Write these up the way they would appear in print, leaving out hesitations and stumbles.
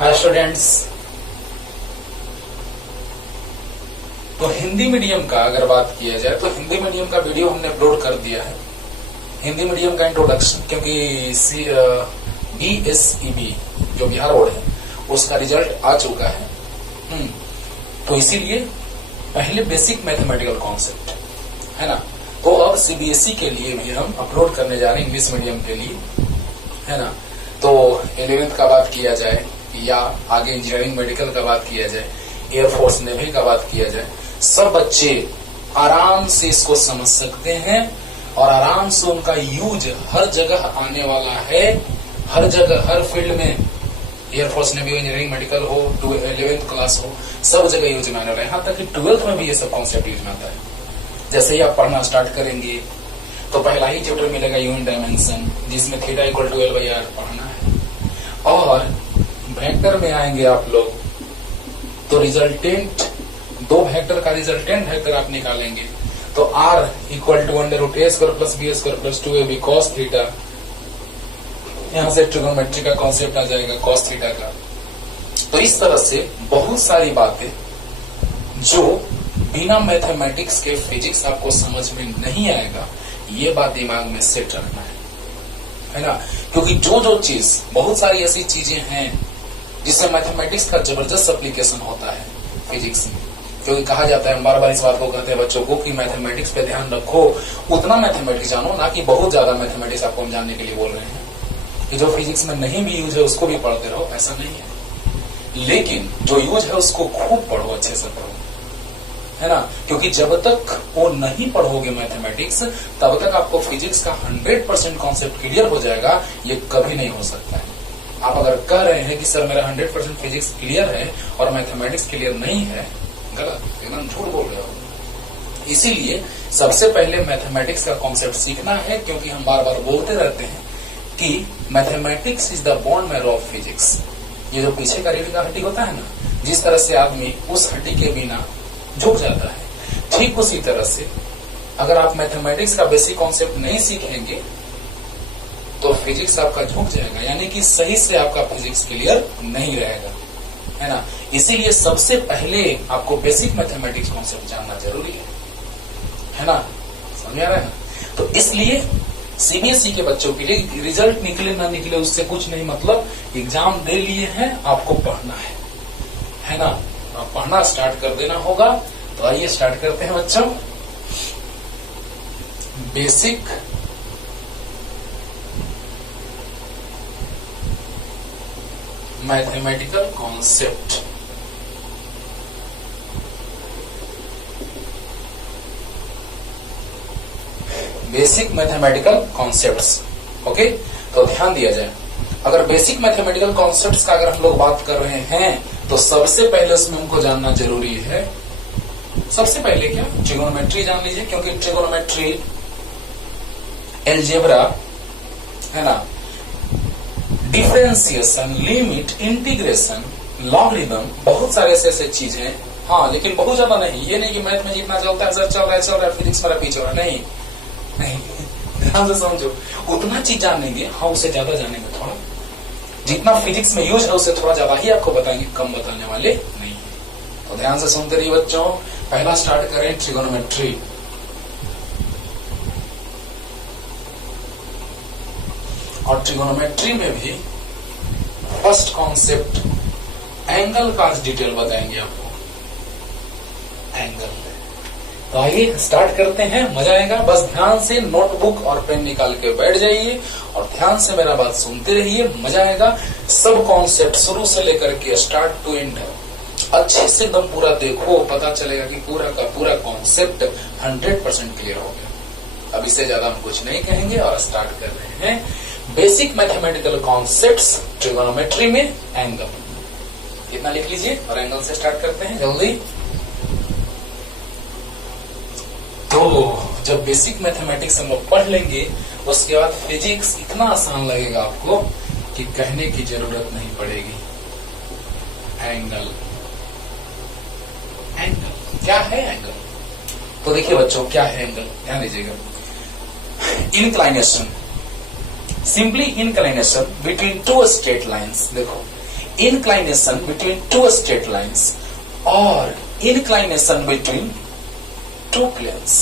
Hi students. तो Hindi medium का अगर बात किया जाए तो हिंदी मीडियम का वीडियो हमने अपलोड कर दिया है। हिंदी मीडियम का इंट्रोडक्शन, क्योंकि BSEB जो बिहार बोर्ड है उसका रिजल्ट आ चुका है। तो इसीलिए पहले बेसिक मैथमेटिकल कॉन्सेप्ट है ना, तो अब CBSE के लिए भी हम अपलोड करने जा रहे हैं, इंग्लिश मीडियम के लिए, है ना। तो 11th का बात किया जाए या आगे इंजीनियरिंग मेडिकल का बात किया जाए, एयरफोर्स नेवी का बात किया जाए, सब बच्चे आराम से इसको समझ सकते हैं और आराम से उनका यूज हर जगह आने वाला है। हर जगह, हर फील्ड में, एयरफोर्स नेवी, इंजीनियरिंग मेडिकल हो, 11th क्लास हो, सब जगह यूज में आने वाला है। यहाँ तक कि 12th में भी ये सब कॉन्सेप्ट यूज में आता है। जैसे ही आप पढ़ना स्टार्ट करेंगे तो पहला ही चैप्टर मिलेगा यूनिट डायमेंशन, जिसमें थीटा इक्वल टू L/R पढ़ना है। और वेक्टर में आएंगे आप लोग तो रिजल्टेंट, दो वेक्टर का रिजल्टेंट वेक्टर आप निकालेंगे तो R equal to √A² plus B² plus 2AB cos theta. यहां से ट्रिगोनोमेट्री का कॉन्सेप्ट आ जाएगा cos थीटा का। तो इस तरह से बहुत सारी बातें जो बिना मैथमेटिक्स के फिजिक्स आपको समझ में नहीं आएगा, ये बात दिमाग में सेट रखना है ना। क्योंकि जो चीज, बहुत सारी ऐसी चीजें हैं जिससे मैथमेटिक्स का जबरदस्त एप्लीकेशन होता है फिजिक्स में। क्योंकि कहा जाता है, हम बार बार इस बात को कहते हैं बच्चों को कि मैथमेटिक्स पे ध्यान रखो, उतना मैथमेटिक्स जानो, ना कि बहुत ज्यादा मैथमेटिक्स आपको हम जानने के लिए बोल रहे हैं कि जो फिजिक्स में नहीं भी यूज है उसको भी पढ़ते रहो, ऐसा नहीं है। लेकिन जो यूज है उसको खूब पढ़ो, अच्छे से पढ़ो, है ना। क्योंकि जब तक वो नहीं पढ़ोगे मैथमेटिक्स, तब तक आपको फिजिक्स का 100% कॉन्सेप्ट क्लियर हो जाएगा, ये कभी नहीं हो सकता है। आप अगर कह रहे हैं कि सर मेरा 100% फिजिक्स क्लियर है और मैथमेटिक्स क्लियर नहीं है, गलत, एकदम झूठ बोल रहे हो। इसीलिए सबसे पहले मैथमेटिक्स का कॉन्सेप्ट सीखना है, क्योंकि हम बार बार बोलते रहते हैं कि mathematics is the bone marrow of physics. ये जो पीछे का रीढ़ का हड्डी होता है ना, जिस तरह से आदमी उस हड्डी के बिना झुक जाता है, ठीक उसी तरह से अगर आप मैथमेटिक्स का बेसिक कॉन्सेप्ट नहीं सीखेंगे तो फिजिक्स आपका झुक जाएगा, यानी कि सही से आपका फिजिक्स क्लियर नहीं रहेगा, है ना। इसीलिए सबसे पहले आपको बेसिक मैथमेटिक्स कॉन्सेप्ट जानना जरूरी है ना, समझ आ रहा है ना। तो इसलिए CBSE के बच्चों के लिए रिजल्ट निकले ना निकले उससे कुछ नहीं मतलब, एग्जाम दे लिए हैं, आपको पढ़ना है ना। आप पढ़ना स्टार्ट कर देना होगा। तो आइए स्टार्ट करते हैं बच्चों। Basic mathematical concept. Basic mathematical concepts, okay. तो ध्यान दिया जाए, अगर बेसिक मैथमेटिकल कॉन्सेप्ट्स का अगर हम लोग बात कर रहे हैं तो सबसे पहले उसमें हमको जानना जरूरी है, सबसे पहले क्या, ट्रिगोनोमेट्री जान लीजिए। क्योंकि ट्रिगोनोमेट्री, अलजेब्रा, है ना, डिफरेंशिएशन, लिमिट, इंटीग्रेशन, लॉगरिथम, बहुत सारे ऐसे चीजें। हाँ, लेकिन बहुत ज्यादा नहीं। ये नहीं कि मैथ में जितना चलता है सर चल रहा है, फिजिक्स मेरा पीछे हो रहा है, नहीं, ध्यान से समझो। उतना चीज जानेंगे, हाँ, उससे ज्यादा जानेंगे थोड़ा। जितना फिजिक्स में यूज है उससे थोड़ा ज्यादा ही आपको बताएंगे, कम बताने वाले नहीं। तो ध्यान से सुनते रहिए बच्चों। पहला स्टार्ट करें ट्रिगोनोमेट्री। और ट्रिगोनोमेट्री में भी फर्स्ट कॉन्सेप्ट एंगल का डिटेल बताएंगे आपको, एंगल। तो आइए स्टार्ट करते हैं, मजा आएगा। बस ध्यान से नोटबुक और पेन निकाल के बैठ जाइए और ध्यान से मेरा बात सुनते रहिए, मजा आएगा। सब कॉन्सेप्ट शुरू से लेकर के स्टार्ट टू एंड अच्छे से एकदम पूरा देखो, पता चलेगा कि पूरा का पूरा कॉन्सेप्ट 100% क्लियर हो गया। अब इससे ज्यादा हम कुछ नहीं कहेंगे और स्टार्ट कर रहे हैं। बेसिक मैथमेटिकल कॉन्सेप्ट्स ट्रिगोनोमेट्री में एंगल, इतना लिख लीजिए और एंगल से स्टार्ट करते हैं जल्दी। तो जब बेसिक मैथमेटिक्स हम लोग पढ़ लेंगे उसके बाद फिजिक्स इतना आसान लगेगा आपको कि कहने की जरूरत नहीं पड़ेगी। एंगल, एंगल क्या है एंगल? तो देखिए बच्चों, क्या है एंगल, ध्यान दीजिएगा। Inclination, simply inclination between two straight lines. देखो, inclination between two straight lines or inclination between two planes।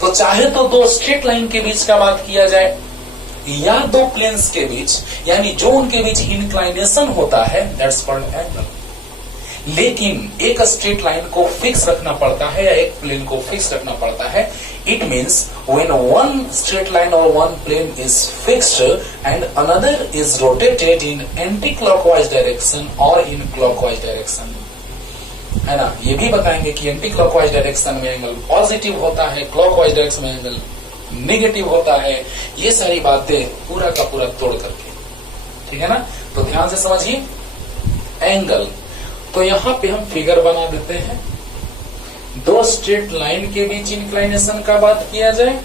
तो चाहे तो दो स्ट्रेट लाइन के बीच का बात किया जाए या दो प्लेन्स के बीच, यानी जो उनके बीच इंक्लाइनेशन होता है, दैट्स कॉल्ड एंगल। लेकिन एक स्ट्रेट लाइन को फिक्स रखना पड़ता है या एक प्लेन को फिक्स रखना पड़ता है। It means when one straight line और one plane is fixed and another is rotated in anti clockwise direction और इन क्लॉकवाइज डायरेक्शन, है ना। ये भी बताएंगे कि एंटी क्लॉकवाइज डायरेक्शन में एंगल पॉजिटिव होता है, क्लॉकवाइज डायरेक्शन में एंगल नेगेटिव होता है। ये सारी बातें पूरा का पूरा तोड़ करके, ठीक है ना। तो ध्यान से समझिए एंगल। तो यहां पे हम फिगर बना देते हैं। दो स्ट्रेट लाइन के बीच इंक्लाइनेशन का बात किया जाए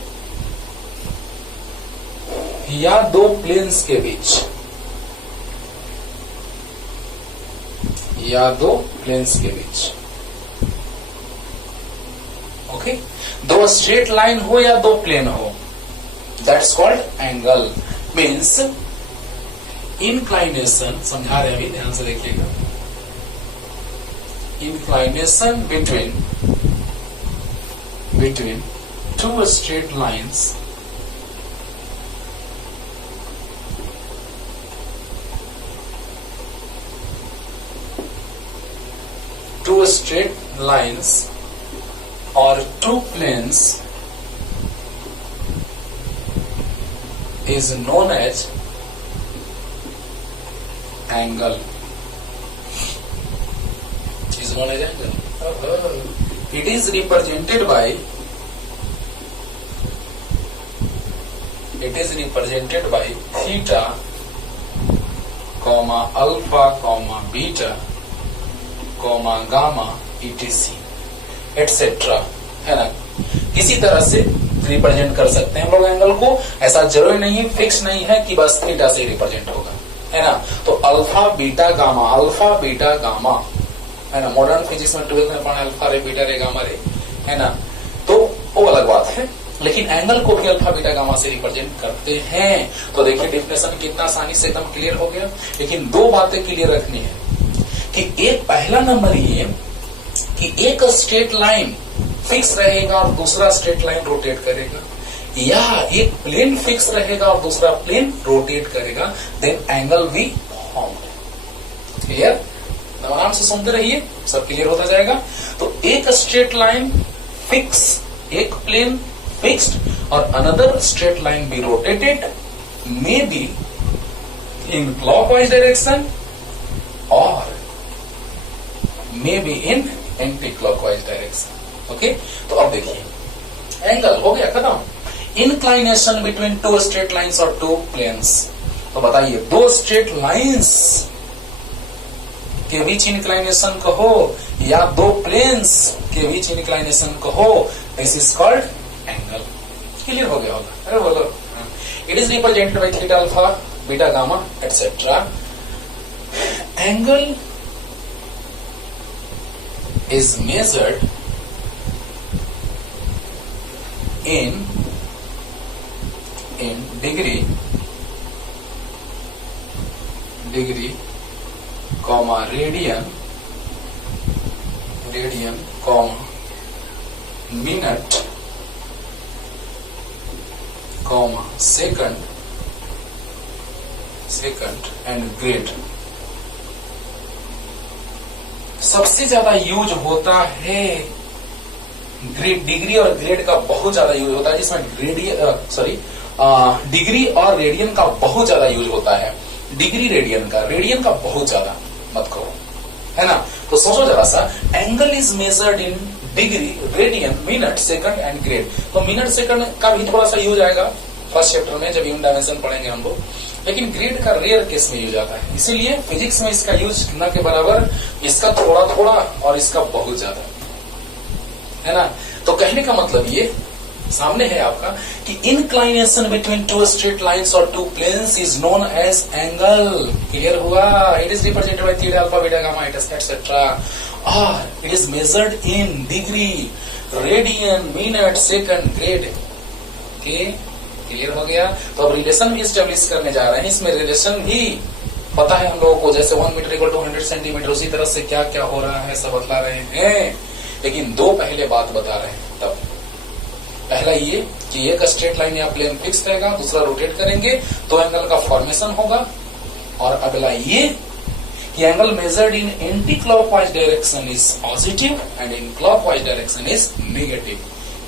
या दो प्लेन्स के बीच, या दो प्लेन्स के बीच, ओके। दो स्ट्रेट लाइन हो या दो प्लेन हो, that's called angle. Means inclination, समझा रहे हैं अभी, ध्यान से देखिएगा। inclination between two straight lines or two planes is known as angle. Known as angle. It is represented by theta, comma alpha, comma beta, comma gamma, etc. etc. है ना। किसी तरह से रिप्रेजेंट कर सकते हैं हम लोग एंगल को। ऐसा जरूरी नहीं, फिक्स नहीं है कि बस थीटा से रिप्रेजेंट होगा, है ना। तो alpha beta gamma, alpha beta gamma, है ना। मॉडर्न फिजिक्स में 12th में पढ़ा अल्फा रे बीटा रे गामा रे, है ना। तो वो अलग बात है, लेकिन एंगल को भी अल्फा बीटा गामा से रिप्रेजेंट करते हैं। तो देखिए डेफिनेशन कितना आसानी से एकदम क्लियर हो गया। लेकिन दो बातें क्लियर रखनी है कि एक पहला नंबर ये कि एक स्ट्रेट लाइन फिक्स रहेगा और दूसरा स्ट्रेट लाइन रोटेट करेगा, या एक प्लेन फिक्स रहेगा और दूसरा प्लेन रोटेट करेगा, then angle we formed. Clear? आराम से सुनते रहिए, सब क्लियर होता जाएगा। तो एक स्ट्रेट लाइन फिक्स, एक प्लेन फिक्स्ड और another straight line be rotated, may be in clockwise direction और may be in anti clockwise direction. Okay, तो अब देखिए एंगल हो गया खत्म। Inclination between two straight lines और टू प्लेन्स। तो बताइए दो स्ट्रेट लाइन्स के बीच इंक्लाइनेशन कहो या दो प्लेन्स के बीच इंक्लाइनेशन कहो, this is called angle. Clear हो गया होगा? अरे बोलो। It is represented by theta alpha beta gamma etcetera. Angle is measured in degree, comma radian, comma minute, comma second and grade। सबसे ज्यादा यूज होता है ग्रेड, डिग्री और ग्रेड का बहुत ज्यादा यूज होता है, जिसमें डिग्री और रेडियन का बहुत ज्यादा यूज होता है। डिग्री रेडियन का बहुत ज्यादा मत करो, है ना। तो सोचो जरा सा, angle is measured in degree, radian, minute, second and grade. तो मिनट सेकंड का भी थोड़ा सा यूज आएगा फर्स्ट चैप्टर में जब यूनिट डायमेंशन पढ़ेंगे हम लोग, लेकिन ग्रेड का रेयर केस में यूज आता है। इसीलिए फिजिक्स में इसका यूज न के बराबर, इसका थोड़ा थोड़ा और इसका बहुत ज्यादा, है ना। तो कहने का मतलब ये सामने है आपका कि inclination between two straight lines और two planes is known as angle. Clear हुआ? It is represented by theta alpha beta gamma etcetera और it is measured in degree, radian, minute, second, grade. Okay, clear हो गया? तो अब relation भी establish करने जा रहे हैं। इसमें रिलेशन भी पता है हम लोगों को, जैसे 1 मीटर इक्वल टू 100 सेंटीमीटर, उसी तरह से क्या क्या हो रहा है सब बता रहे हैं। लेकिन दो पहले बात बता रहे हैं। तब पहला ये कि एक स्ट्रेट लाइन या प्लेन फिक्स रहेगा, दूसरा रोटेट करेंगे तो एंगल का फॉर्मेशन होगा। और अगला ये कि angle measured in anti clockwise direction is positive and in clockwise direction is negative.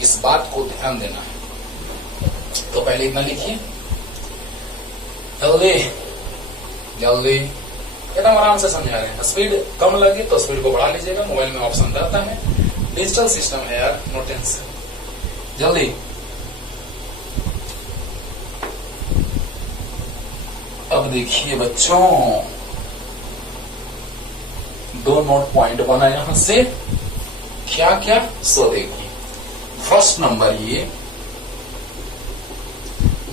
इस बात को ध्यान देना है। तो पहले इतना लिखिए, जल्दी जल्दी, एकदम आराम से समझा रहे हैं। स्पीड कम लगे तो स्पीड को बढ़ा लीजिएगा, मोबाइल में ऑप्शन रहता है, डिजिटल सिस्टम है यार, नो टेंशन। जल्दी, अब देखिए बच्चों, दो नोट पॉइंट बना यहां से, क्या क्या सो देखिए। फर्स्ट नंबर ये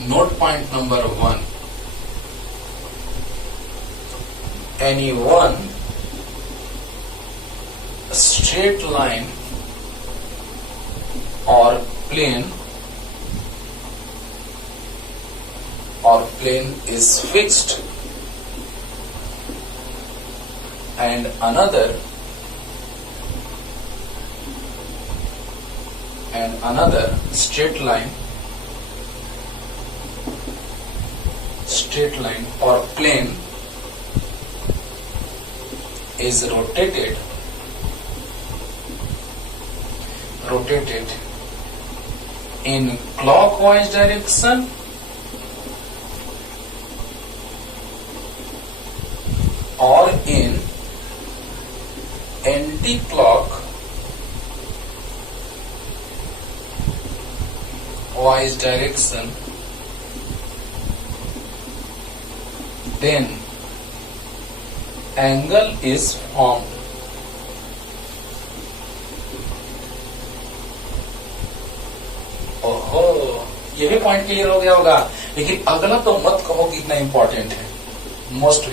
note point number 1, any one straight line or plane is fixed and another straight line or plane is rotated in clockwise direction or in anti-clockwise direction, then angle is formed. ओहो, ये भी point clear हो गया होगा। लेकिन अगला तो मत कहो कि इतना इंपॉर्टेंट है, मोस्ट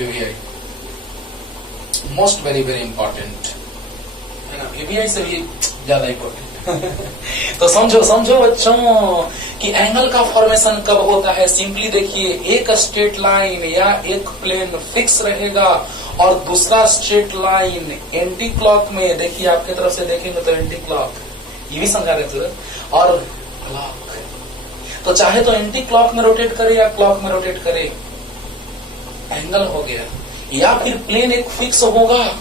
वेरी वेरी इंपॉर्टेंट है ना, वीवीआई से भी ज्यादा इंपॉर्टेंट। तो समझो बच्चों कि एंगल का फॉर्मेशन कब होता है। सिंपली देखिए, एक स्ट्रेट लाइन या एक प्लेन फिक्स रहेगा और दूसरा स्ट्रेट लाइन एंटी क्लॉक में, देखिए आपकी तरफ से देखेंगे तो एंटी क्लॉक, ये भी समझा देते, और क्लॉक, तो चाहे तो एंटी क्लॉक में रोटेट करे या क्लॉक में रोटेट करे, एंगल हो गया। या फिर प्लेन एक फिक्स होगा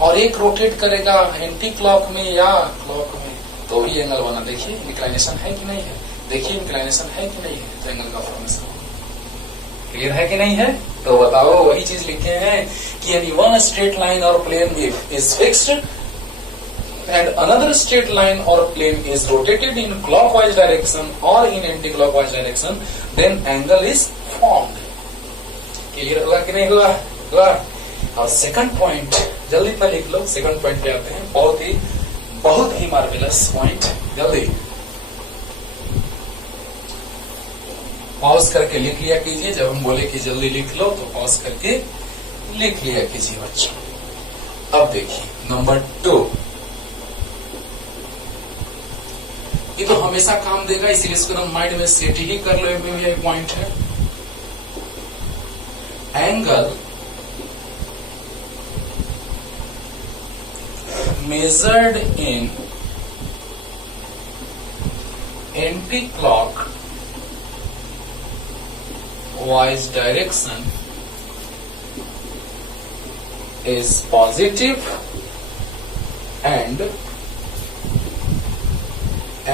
और एक रोटेट करेगा एंटी क्लॉक में या क्लॉक में, तो भी एंगल बना। देखिए इंक्लाइनेशन है कि नहीं है, देखिए इंक्लाइनेशन है कि नहीं है, तो एंगल का फॉर्मेशन क्लियर है कि नहीं है। तो बताओ, वही चीज लिखे हैं कि एनी वन स्ट्रेट लाइन और plane is fixed and another straight line और plane is rotated in clockwise direction और in anti clockwise direction, then angle is formed. Clear हुआ कि नहीं हुआ? और सेकंड पॉइंट जल्दी पर लिख लो। सेकंड पॉइंट पे आते हैं, बहुत ही मार्वेलस पॉइंट। जल्दी पॉज करके लिख लिया कीजिए। जब हम बोले कि जल्दी लिख लो तो पॉज करके लिख लिया कीजिए बच्चों। अब देखिए नंबर 2, ये तो हमेशा काम देगा, इसीलिए इसको एकदम माइंड में सेट ही कर लो। में एक पॉइंट है, angle measured in anti-clockwise direction is positive and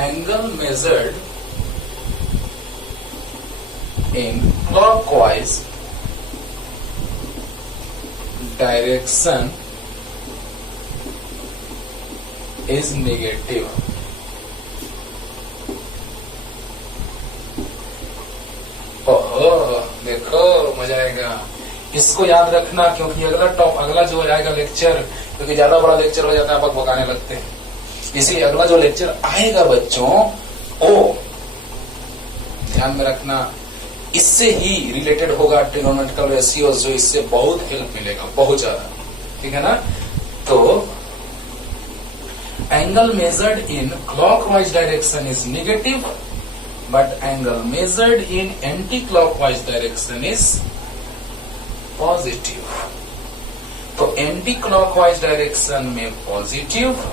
angle measured in clockwise direction is negative। ओहो, देखो मजा आएगा। इसको याद रखना क्योंकि अगला जो आएगा लेक्चर, क्योंकि ज्यादा बड़ा लेक्चर हो जाता है, आप बताने लगते हैं, इसलिए अगला जो लेक्चर आएगा बच्चों, ओ ध्यान में रखना, इससे ही रिलेटेड होगा ट्रिगोनोमेट्रिकल रेशियोज, जो इससे बहुत हेल्प मिलेगा, बहुत ज्यादा। ठीक है ना। तो angle measured in clockwise direction is negative, but angle measured in anti-clockwise direction is positive. तो एंटी क्लॉकवाइज डायरेक्शन में पॉजिटिव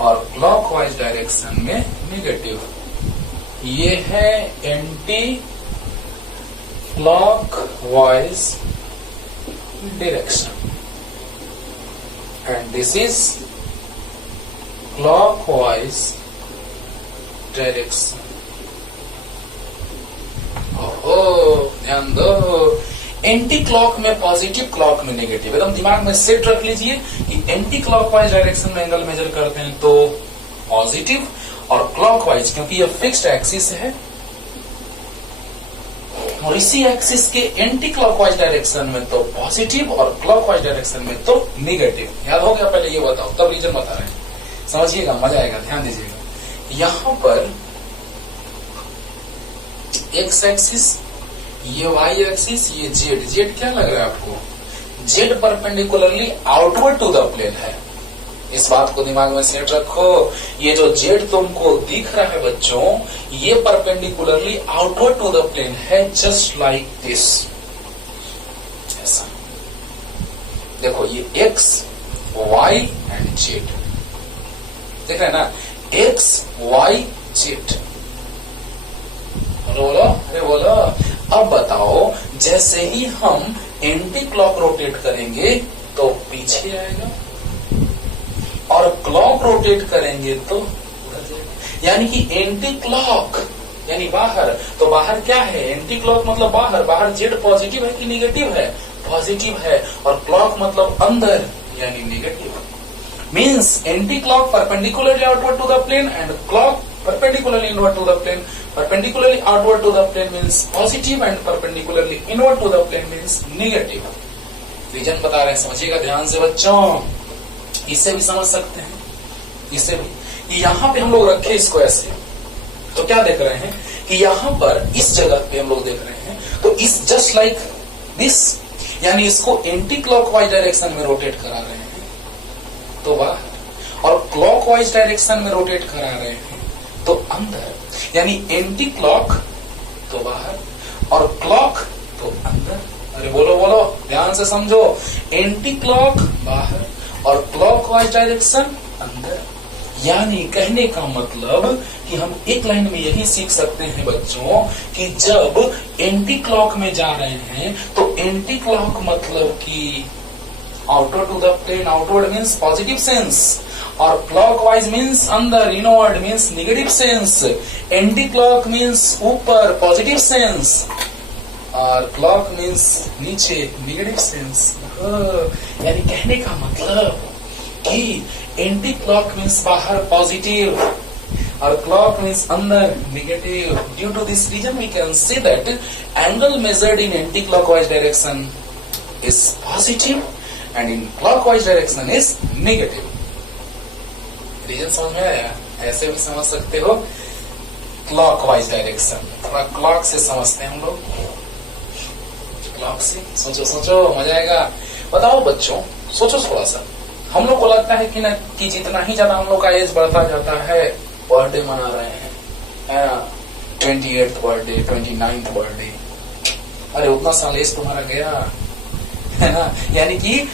और क्लॉकवाइज डायरेक्शन में नेगेटिव। ये है anti clockwise direction and this is clockwise direction. ओहो, ध्यान दो, एंटी क्लॉक में पॉजिटिव, क्लॉक में नेगेटिव। एकदम दिमाग में सेट रख लीजिए कि एंटी क्लॉकवाइज डायरेक्शन में एंगल मेजर करते हैं तो पॉजिटिव, और क्लॉकवाइज क्योंकि ये फिक्स्ड एक्सिस है और इसी एक्सिस के एंटी क्लॉकवाइज डायरेक्शन में तो पॉजिटिव और क्लॉकवाइज डायरेक्शन में तो नेगेटिव। याद हो गया? पहले ये बताओ तब रीजन बता रहे हैं, समझिएगा, मजा आएगा, ध्यान दीजिएगा। यहां पर एक्स एक्सिस, ये वाई एक्सिस, ये जेड। जेड क्या लग रहा है आपको? Z perpendicularly outward to the plane है। इस बात को दिमाग में सेट रखो। ये जो जेड तुमको दिख रहा है बच्चों, ये perpendicularly outward to the plane है, जस्ट लाइक दिस। ऐसा देखो, ये एक्स, वाई एंड जेड देख रहे हैं ना, एक्स वाई जेड। बोलो, अरे बोलो। अब बताओ, जैसे ही हम एंटी क्लॉक रोटेट करेंगे तो पीछे आएगा और क्लॉक रोटेट करेंगे तो उधर जाएगा। यानी कि एंटी क्लॉक यानी बाहर, तो बाहर क्या है? एंटी क्लॉक मतलब बाहर। बाहर जेड पॉजिटिव है कि नेगेटिव है? पॉजिटिव है। और क्लॉक मतलब अंदर यानी negative. Means anti clock perpendicularly outward to the plane and clock perpendicularly inward to the plane. Perpendicularly outward to the plane means positive and perpendicularly inward to the plane means negative. Reason बता रहे हैं, समझिएगा ध्यान से बच्चों। इसे भी समझ सकते हैं, इसे भी। यहाँ पे हम लोग रखे इसको ऐसे, तो क्या देख रहे हैं कि यहाँ पर इस जगह पे हम लोग देख रहे हैं, तो इस जस्ट लाइक दिस, यानी इसको एंटी क्लॉकवाइज डायरेक्शन में रोटेट करा रहे हैं तो बाहर, और क्लॉकवाइज डायरेक्शन में रोटेट करा रहे हैं तो अंदर। यानी एंटी क्लॉक तो बाहर और क्लॉक तो अंदर। अरे बोलो बोलो, ध्यान से समझो। एंटी क्लॉक बाहर और क्लॉकवाइज डायरेक्शन अंदर। यानी कहने का मतलब कि हम एक लाइन में यही सीख सकते हैं बच्चों कि जब एंटी क्लॉक में जा रहे हैं तो एंटी क्लॉक मतलब कि outward to the plane, outward means positive sense, और क्लॉकवाइज मीन्स अंदर, inward means negative sense. Anti clock means ऊपर, पॉजिटिव सेंस, और क्लॉक मीन्स नीचे, नेगेटिव सेंस। यानी कहने का मतलब कि एंटी क्लॉक मीन्स बाहर, पॉजिटिव, और क्लॉक मीन्स अंदर, negative. Due to this reason we can see that angle measured in anti clockwise direction is positive and in clockwise direction is negative. Reason समझ में आया? ऐसे भी समझ सकते हो। क्लॉकवाइज डायरेक्शन थोड़ा क्लॉक से समझते हैं हम लोग, क्लॉक से। सोचो सोचो, मजा आएगा। बताओ बच्चों, सोचो थोड़ा सा। हम लोग को लगता है कि ना कि जितना ही ज्यादा हम लोग का एज बढ़ता जाता है, बर्थडे मना रहे हैं, है ना, 28th बर्थडे, 29th बर्थडे, अरे उतना साल एज तुम्हारा गया, है ना। यानी कि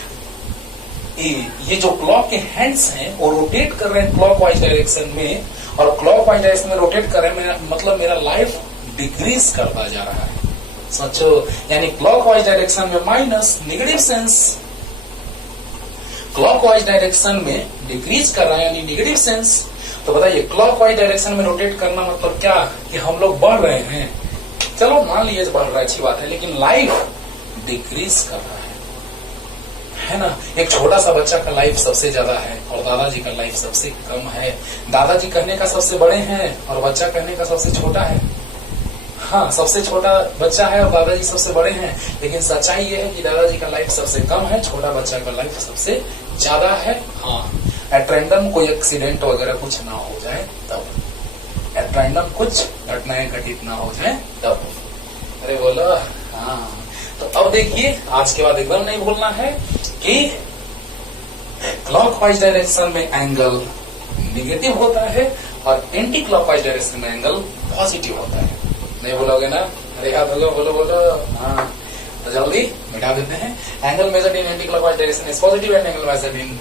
ये जो क्लॉक के हैंड्स हैं वो रोटेट कर रहे हैं क्लॉकवाइज डायरेक्शन में, और क्लॉकवाइज डायरेक्शन में रोटेट कर रहे हैं, मतलब मेरा लाइफ डिक्रीज करता जा रहा है। सोचो, यानी क्लॉकवाइज डायरेक्शन में minus, negative sense, clockwise direction में डिक्रीज कर रहा है यानी नेगेटिव सेंस। तो बताइए, क्लॉकवाइज डायरेक्शन में रोटेट करना मतलब क्या? कि हम लोग बढ़ रहे हैं। चलो मान लीजिए बढ़ रहा है, अच्छी बात है, लेकिन लाइफ डिक्रीज कर रहा है ना। एक छोटा सा बच्चा का लाइफ सबसे ज्यादा है और दादाजी का लाइफ सबसे कम है। दादाजी कहने का सबसे बड़े हैं और बच्चा कहने का सबसे छोटा है। हाँ, सबसे छोटा बच्चा है और दादाजी सबसे बड़े हैं, लेकिन सच्चाई ये है कि दादाजी का लाइफ सबसे कम है, छोटा बच्चा का लाइफ सबसे ज्यादा है। हाँ, एट रैंडम कोई एक्सीडेंट वगैरह कुछ ना हो जाए तब, एट रैंडम कुछ घटनाएं घटित ना हो जाए तब। अरे बोलो, हाँ। तो अब देखिए, आज के बाद एकदम नहीं भूलना है कि क्लॉकवाइज डायरेक्शन में एंगल नेगेटिव होता है और एंटी क्लॉकवाइज डायरेक्शन में एंगल पॉजिटिव होता है। नहीं बोलोगे ना? अरे याद बोलो बोलो बोलो। हाँ, तो जल्दी मिटा देते हैं। Angle measured in anti clockwise direction is positive and angle measured in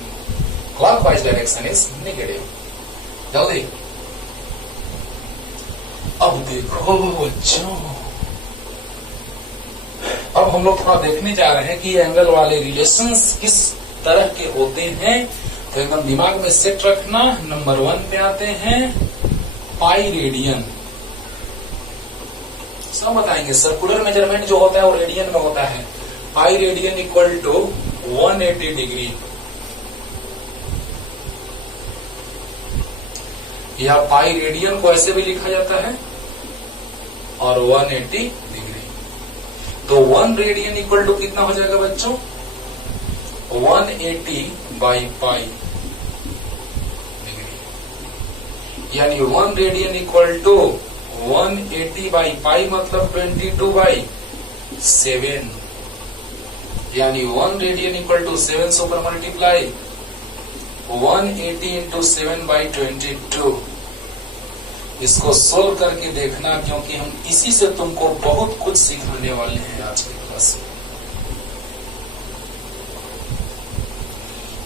clockwise direction is negative. जल्दी अब देखो बच्चों, अब हम लोग थोड़ा देखने जा रहे हैं कि एंगल वाले रिलेशंस किस तरह के होते हैं। तो एकदम दिमाग में सेट रखना। नंबर 1 पे आते हैं पाई रेडियन। सब बताएंगे। सर्कुलर मेजरमेंट जो होता है वो रेडियन में होता है। Pi radian equal to 180 degree, या पाई रेडियन को ऐसे भी लिखा जाता है और 180 डिग्री। तो 1 रेडियन इक्वल टू कितना हो जाएगा बच्चों? 180 बाई पाई डिग्री, यानी 1 radian equal to 180 by pi मतलब 22/7, यानी 1 रेडियन इक्वल टू 7 से ऊपर मल्टीप्लाई 180 इंटू 7/22। इसको सोल्व करके देखना, क्योंकि हम इसी से तुमको बहुत कुछ सिखाने वाले हैं आज के क्लास में।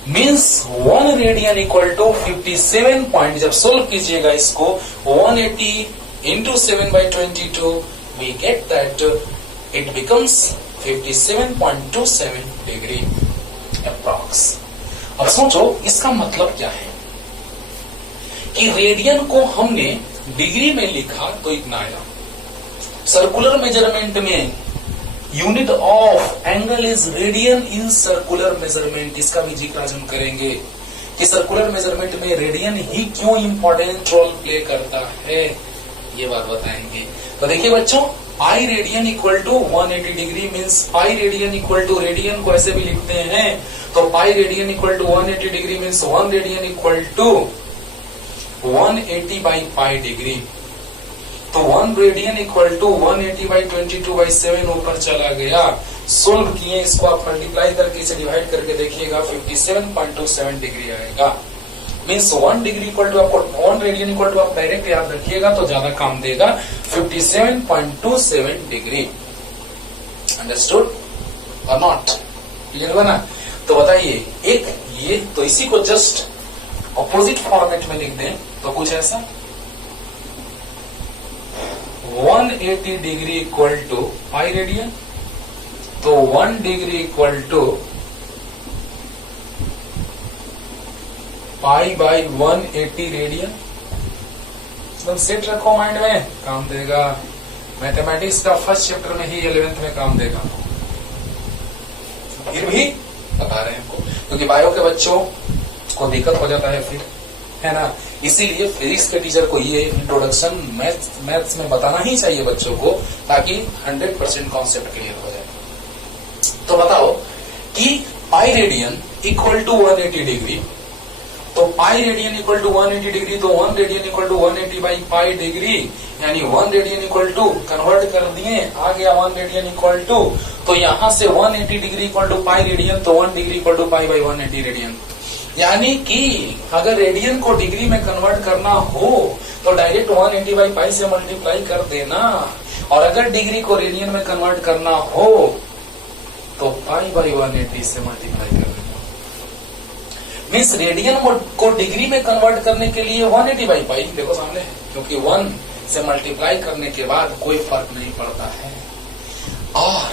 Means 1 radian equal to 57 point. जब सोल्व कीजिएगा इसको 180 into 7/22, we get that it becomes 57.27 degree approx. अब सोचो इसका मतलब क्या है कि रेडियन को हमने डिग्री में लिखा तो इतना आया। सर्कुलर मेजरमेंट में unit of angle is radian in circular measurement. इसका भी जिक्र आज हम करेंगे कि सर्कुलर मेजरमेंट में रेडियन ही क्यों इंपॉर्टेंट रोल प्ले करता है, ये बात बताएंगे। तो देखिए बच्चों, pi radian equal to 180 degree means pi radian equal to, radian को ऐसे भी लिखते हैं तो pi radian equal to 180 degree means 1 radian equal to 180 by pi degree. तो 1 रेडियन इक्वल टू 180 बाई 22/7 ऊपर चला गया। सोल्व किए इसको, आप मल्टीप्लाई करके इसे डिवाइड करके देखिएगा 57.27 डिग्री आएगा। मीन्स 1 डिग्री इक्वल टू आपको 1 रेडियन इक्वल टू आप डायरेक्ट याद रखिएगा तो ज्यादा काम देगा। 57.27 डिग्री। अंडरस्टूड और नॉट? क्लियर हुआ ना? तो बताइए, एक ये तो इसी को जस्ट ऑपोजिट फॉर्मेट में लिख दें तो कुछ ऐसा 180 degree equal to pi radian, तो 1 degree equal to pi by 180 radian. एकदम सेट रखो माइंड में, काम देगा। मैथमेटिक्स का फर्स्ट चैप्टर में ही 11th में काम देगा। फिर भी बता रहे हैं हमको, क्योंकि बायो के बच्चों को दिक्कत हो जाता है फिर, है ना। इसीलिए फिजिक्स के टीचर को ये इंट्रोडक्शन मैथ्स में बताना ही चाहिए बच्चों को, ताकि 100% कॉन्सेप्ट क्लियर हो जाए। तो बताओ कि pi radian equal to 180 degree, तो pi radian equal to 180 degree, तो 1 radian equal to 180 by pi degree, यानी 1 रेडियन इक्वल टू कन्वर्ट कर दिए, आ गया 1 रेडियन इक्वल टू, तो यहां से 180 degree equal to pi radian, तो 1 degree equal to pi by 180 radian. यानी कि अगर रेडियन को डिग्री में कन्वर्ट करना हो तो डायरेक्ट 180 बाई पाई से मल्टीप्लाई कर देना, और अगर डिग्री को रेडियन में कन्वर्ट करना हो तो पाई बाई 180 से मल्टीप्लाई कर देना। मीन्स रेडियन को डिग्री में कन्वर्ट करने के लिए 180 बाई पाई देखो सामने, क्योंकि 1 से मल्टीप्लाई करने के बाद कोई फर्क नहीं पड़ता है। और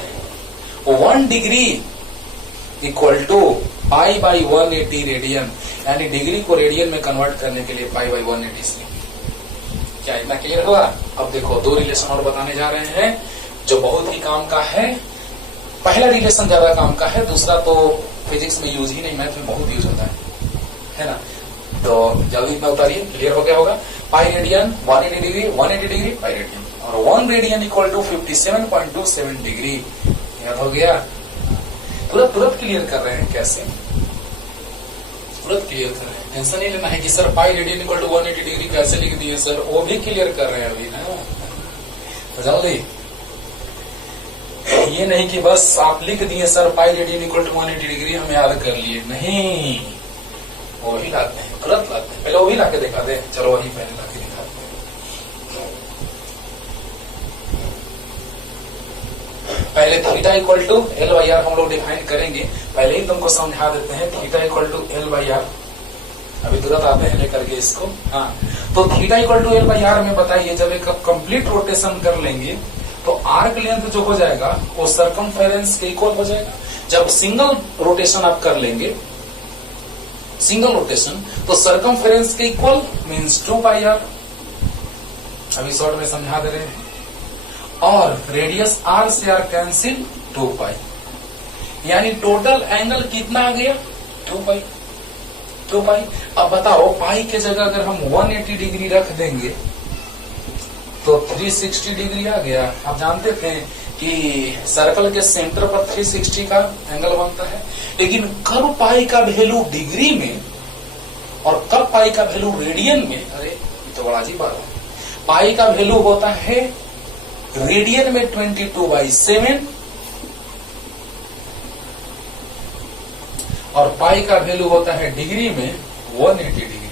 1 degree equal to pi by 180 radian, यानी डिग्री को रेडियन में कन्वर्ट करने के लिए पाई बाई 180 से। क्या इतना क्लियर हुआ? अब देखो 2 रिलेशन और बताने जा रहे हैं जो बहुत ही काम का है। पहला रिलेशन ज्यादा काम का है, दूसरा तो फिजिक्स में यूज ही नहीं, मैथ में बहुत यूज होता है ना। तो जल्दी इतना उतारिए, क्लियर हो गया होगा। Pi radian 180 degree, 180 degree pi radian, और 1 रेडियन इक्वल टू 57.27 डिग्री। याद हो गया? तुरंत क्लियर कर रहे हैं। कैसे तुरंत क्लियर कर रहे हैं? टेंशन नहीं लेना है कि sir pi radian equal to 180 degree कैसे लिख दिए सर, वो भी क्लियर कर रहे हैं अभी ना। तो जल्दी, ये नहीं कि बस आप लिख दिए sir pi radian equal to 180 degree हम याद कर लिए, नहीं, वो भी लाते हैं, तुरंत लाते हैं। पहले वो भी लाके दिखा दे, चलो वही पहले लाके दिखाते हैं। पहले theta equal to L by R हम लोग डिफाइन करेंगे, पहले ही तुमको समझा देते हैं। Theta equal to L by R, अभी तुरंत आते हैं लेकर के इसको। हाँ, तो theta equal to L by R में बताइए, जब एक कंप्लीट रोटेशन कर लेंगे तो आर्क लेंथ जो हो जाएगा वो सरकमफेरेंस के इक्वल हो जाएगा। जब सिंगल रोटेशन आप कर लेंगे, सिंगल रोटेशन, तो सरकमफेरेंस के इक्वल मीन्स 2 पाई आर। अभी शॉर्ट में समझा दे रहे हैं। और रेडियस आर से आर कैंसिल 2 पाई, यानी टोटल एंगल कितना आ गया 2 पाई। 2 पाई। अब बताओ पाई के जगह अगर हम 180 डिग्री रख देंगे तो 360 डिग्री आ गया। आप जानते थे कि सर्कल के सेंटर पर 360 का एंगल बनता है, लेकिन कब पाई का वैल्यू डिग्री में और कब पाई का वैल्यू रेडियन में, अरे तो बड़ा अजीब बात है। पाई का वैल्यू होता है रेडियन में 22/7 और पाई का वैल्यू होता है डिग्री में 180 डिग्री।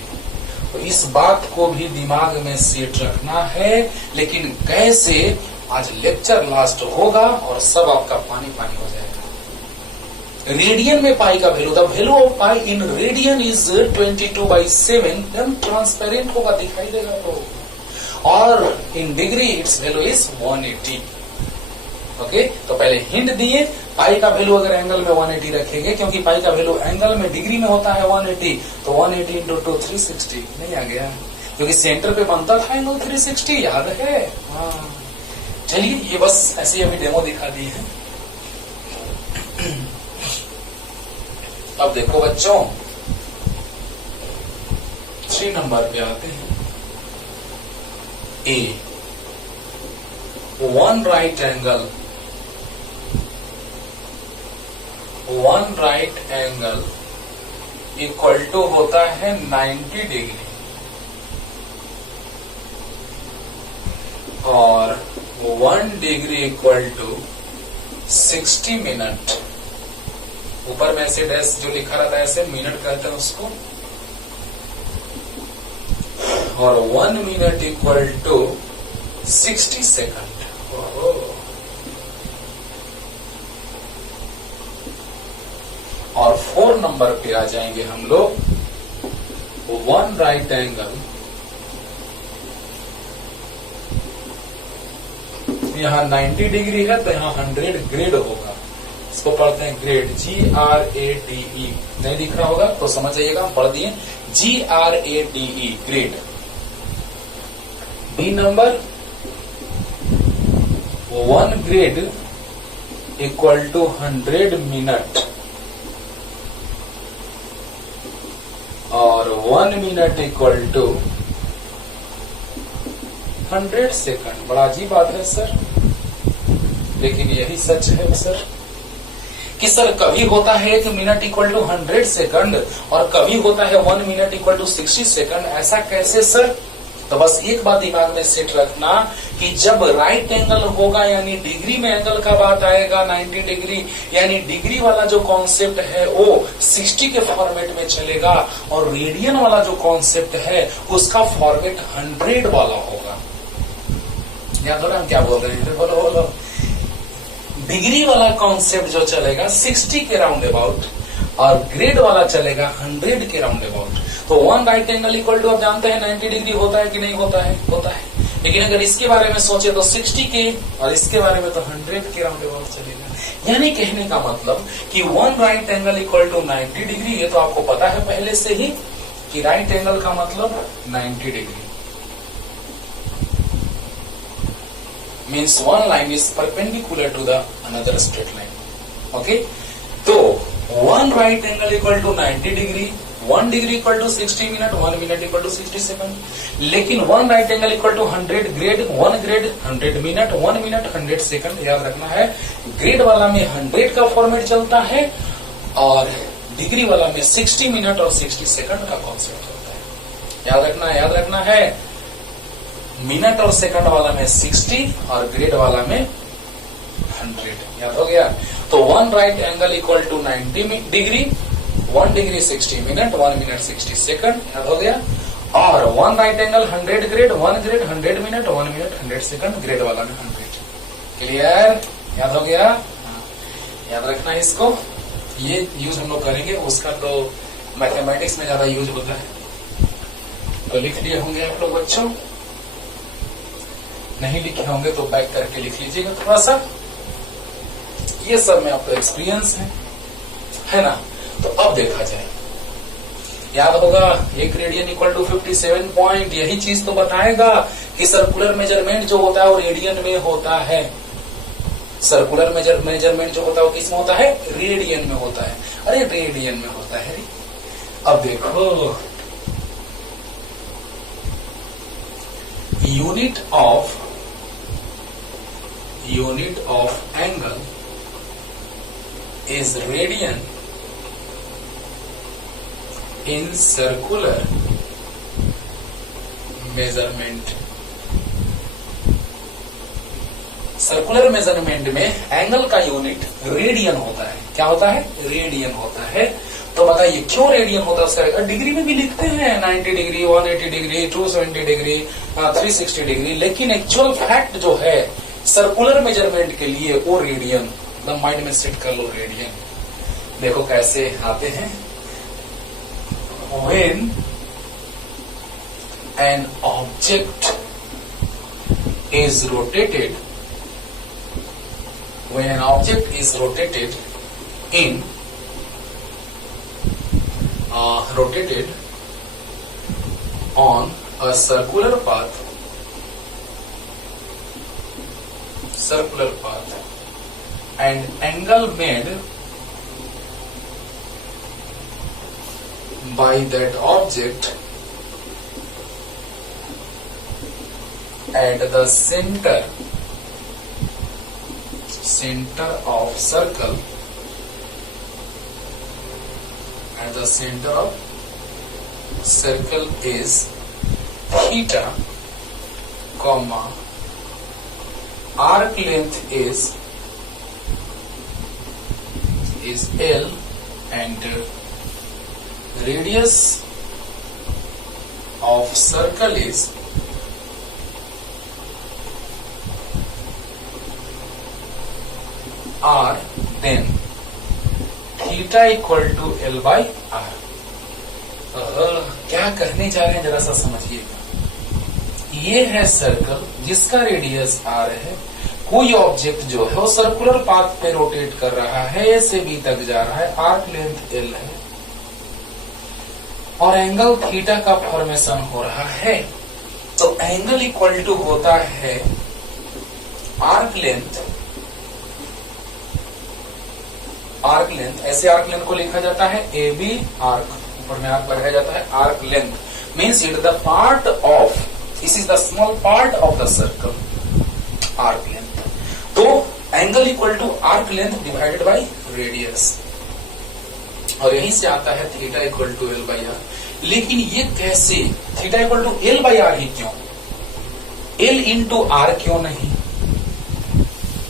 तो इस बात को भी दिमाग में सेट रखना है, लेकिन कैसे, आज लेक्चर लास्ट होगा और सब आपका पानी पानी हो जाएगा। रेडियन में पाई का value, the value of pi in radian is 22/7, एकदम ट्रांसपेरेंट होगा, दिखाई देगा तो। और in degree it's value is 180। Okay, तो पहले हिंट दिए, पाई का वैल्यू अगर एंगल में 180 रखेंगे, क्योंकि पाई का वैल्यू एंगल में डिग्री में होता है 180, तो 180 इंटू 2 360 नहीं आ गया, क्योंकि सेंटर पे बनता था एंगल 360, याद है। हाँ, चलिए ये बस ऐसे ही अभी डेमो दिखा दी है। अब देखो बच्चों, 3 नंबर पे आते हैं। A, one right angle equal to होता है 90 डिग्री और 1 डिग्री इक्वल टू 60 मिनट। ऊपर में ऐसे डैश जो लिखा रहता है ऐसे मिनट कहते हैं उसको। और 1 मिनट इक्वल टू 60 सेकंड। और 4 नंबर पे आ जाएंगे हम लोग। वन राइट एंगल, यहाँ 90 डिग्री है तो यहाँ 100 ग्रेड होगा, इसको पढ़ते हैं ग्रेड, GRADE। नहीं दिख रहा होगा तो समझ जाइएगा, हम पढ़ दिए GRADE, grade. B number, 1 grade equal to 100 minute और 1 मिनट इक्वल टू 100 सेकंड। बड़ा अजीब बात है सर, लेकिन यही सच है सर, कि सर कभी होता है 1 मिनट इक्वल टू 100 सेकंड और कभी होता है 1 मिनट इक्वल टू 60 सेकंड। ऐसा कैसे सर? तो बस एक बात दिमाग में सेट रखना कि जब राइट एंगल होगा, यानी डिग्री में एंगल का बात आएगा 90 डिग्री, यानी डिग्री वाला जो कॉन्सेप्ट है वो 60 के फॉर्मेट में चलेगा और रेडियन वाला जो कॉन्सेप्ट है उसका फॉर्मेट 100 वाला होगा। याद हो रहा हम क्या बोल रहे हैं? बोलो बोलो। डिग्री वाला कॉन्सेप्ट जो चलेगा 60 के राउंड अबाउट और ग्रेड वाला चलेगा 100 के राउंड अबाउट। तो 1 राइट एंगल इक्वल टू, आप जानते हैं 90 डिग्री होता है कि नहीं होता है? होता है। लेकिन अगर इसके बारे में सोचे तो 60 के और इसके बारे में तो 100 के राउंड अबाउट चलेगा। यानी कहने का मतलब कि 1 right angle equal to 90 degree, ये तो आपको पता है पहले से ही कि राइट एंगल का मतलब 90 degree means one line is perpendicular to the another straight line. Okay? तो 1 right angle equal to 90 degree, 1 degree equal to 60 minute, 1 minute equal to 60 second. लेकिन 1 right angle equal to 100 grade, 1 grade 100 minute, 1 minute 100 second। याद रखना है, grade वाला में 100 का format चलता है और डिग्री वाला में 60 मिनट और 60 सेकंड का कॉन्सेप्ट चलता है। याद रखना है, मिनट और सेकंड वाला में 60 और ग्रेड वाला में 100। याद हो गया? तो 1 right angle equal to 90 degree, 1 degree 60 minute, 1 minute 60 second. याद हो गया? और 1 right angle 100 grade, 1 grade 100 minute, 1 minute 100 second, grade वाला में 100। क्लियर? याद हो गया? याद रखना है इसको, ये यूज हम लोग करेंगे, उसका तो मैथमेटिक्स में ज्यादा यूज होता है। तो लिख लिए होंगे आप लोग बच्चों, नहीं लिखे होंगे तो बैक करके लिख लीजिएगा थोड़ा सा। ये सब में आपका एक्सपीरियंस है ना। तो अब देखा जाए, याद होगा 1 रेडियन इक्वल टू 57 पॉइंट, यही चीज तो बताएगा कि सर्कुलर मेजरमेंट जो होता है वो रेडियन में होता है। सर्कुलर मेजरमेंट जो होता है वो किस में होता है? रेडियन में होता है। अरे रेडियन में होता है रे। अब देखो, unit of angle is radian in circular measurement. Circular measurement में एंगल का यूनिट रेडियन होता है। क्या होता है? रेडियन होता है। तो बताइए क्यों रेडियन होता है? उसका डिग्री में भी लिखते हैं 90 डिग्री, 180 डिग्री, 270 डिग्री, 360 डिग्री, लेकिन एक्चुअल फैक्ट जो है सर्कुलर मेजरमेंट के लिए वो रेडियन, द माइंड में सेट कर लो रेडियन। देखो कैसे आते हैं। When an object is rotated, when an object is rotated on a circular path, and angle made by that object at the center of circle, is theta, comma, arc length is L, and radius of circle is R, then theta equal to L by R। क्या कहने जा रहे हैं जरा सा समझिएगा। ये है सर्कल जिसका रेडियस R है, कोई ऑब्जेक्ट जो है वो सर्कुलर पाथ पे रोटेट कर रहा है, ए से बी तक जा रहा है, आर्क लेंथ L है और एंगल थीटा का फॉर्मेशन हो रहा है। तो एंगल इक्वल टू होता है आर्क लेंथ, ऐसे आर्क लेंथ को लिखा जाता है ए बी आर्क, ऊपर में आर्क लगाया जाता है, arc length means it the part of, this is the small part of the circle, arc length. तो angle equal to arc length divided by radius, और यहीं से आता है theta equal to L by R. लेकिन ये कैसे? Theta equal to L by R ही क्यों? एल इंटू आर क्यों नहीं?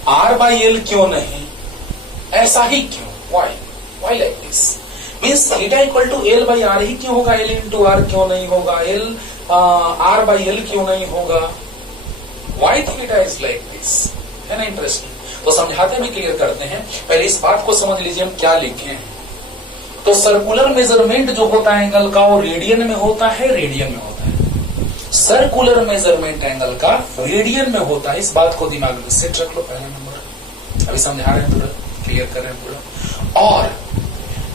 आर बाई एल क्यों नहीं? ऐसा ही क्यों? Why like this? Means theta equal to L by R ही क्यों होगा? एल इंटू आर क्यों नहीं होगा? एल आर बाई एल क्यों नहीं होगा? Why theta is like this? है ना इंटरेस्टिंग। तो समझाते भी क्लियर करते हैं, पहले इस बात को समझ लीजिए हम क्या लिखे हैं। तो सर्कुलर मेजरमेंट जो होता है एंगल का वो रेडियन में होता है, रेडियन में होता है। सर्कुलर मेजरमेंट एंगल का रेडियन में होता है, इस बात को दिमाग में सेट रख लो। पहला नंबर अभी समझा रहे हैं, थोड़ा क्लियर कर रहे हैं पूरा। और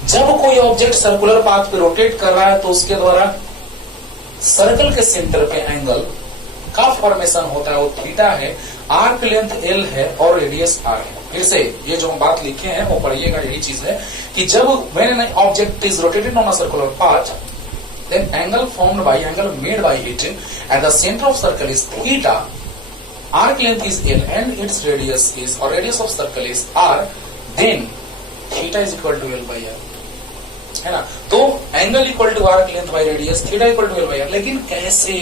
जब कोई ऑब्जेक्ट सर्कुलर पाथ पे रोटेट कर रहा है तो उसके द्वारा सर्कल के सेंटर पे एंगल का फॉर्मेशन होता है, वो थीटा है, आर्क लेंथ एल है और रेडियस आर है। फिर से ये जो हम बात लिखे हैं वो पढ़िएगा, यही चीज है कि जब when an object is rotated on a circular path, then angle made by it at the center of circle is theta, arc length is L and its radius of circle is R, then theta is equal to L by R, है ना। तो angle equal to arc length by radius, theta equal to L by R। लेकिन कैसे?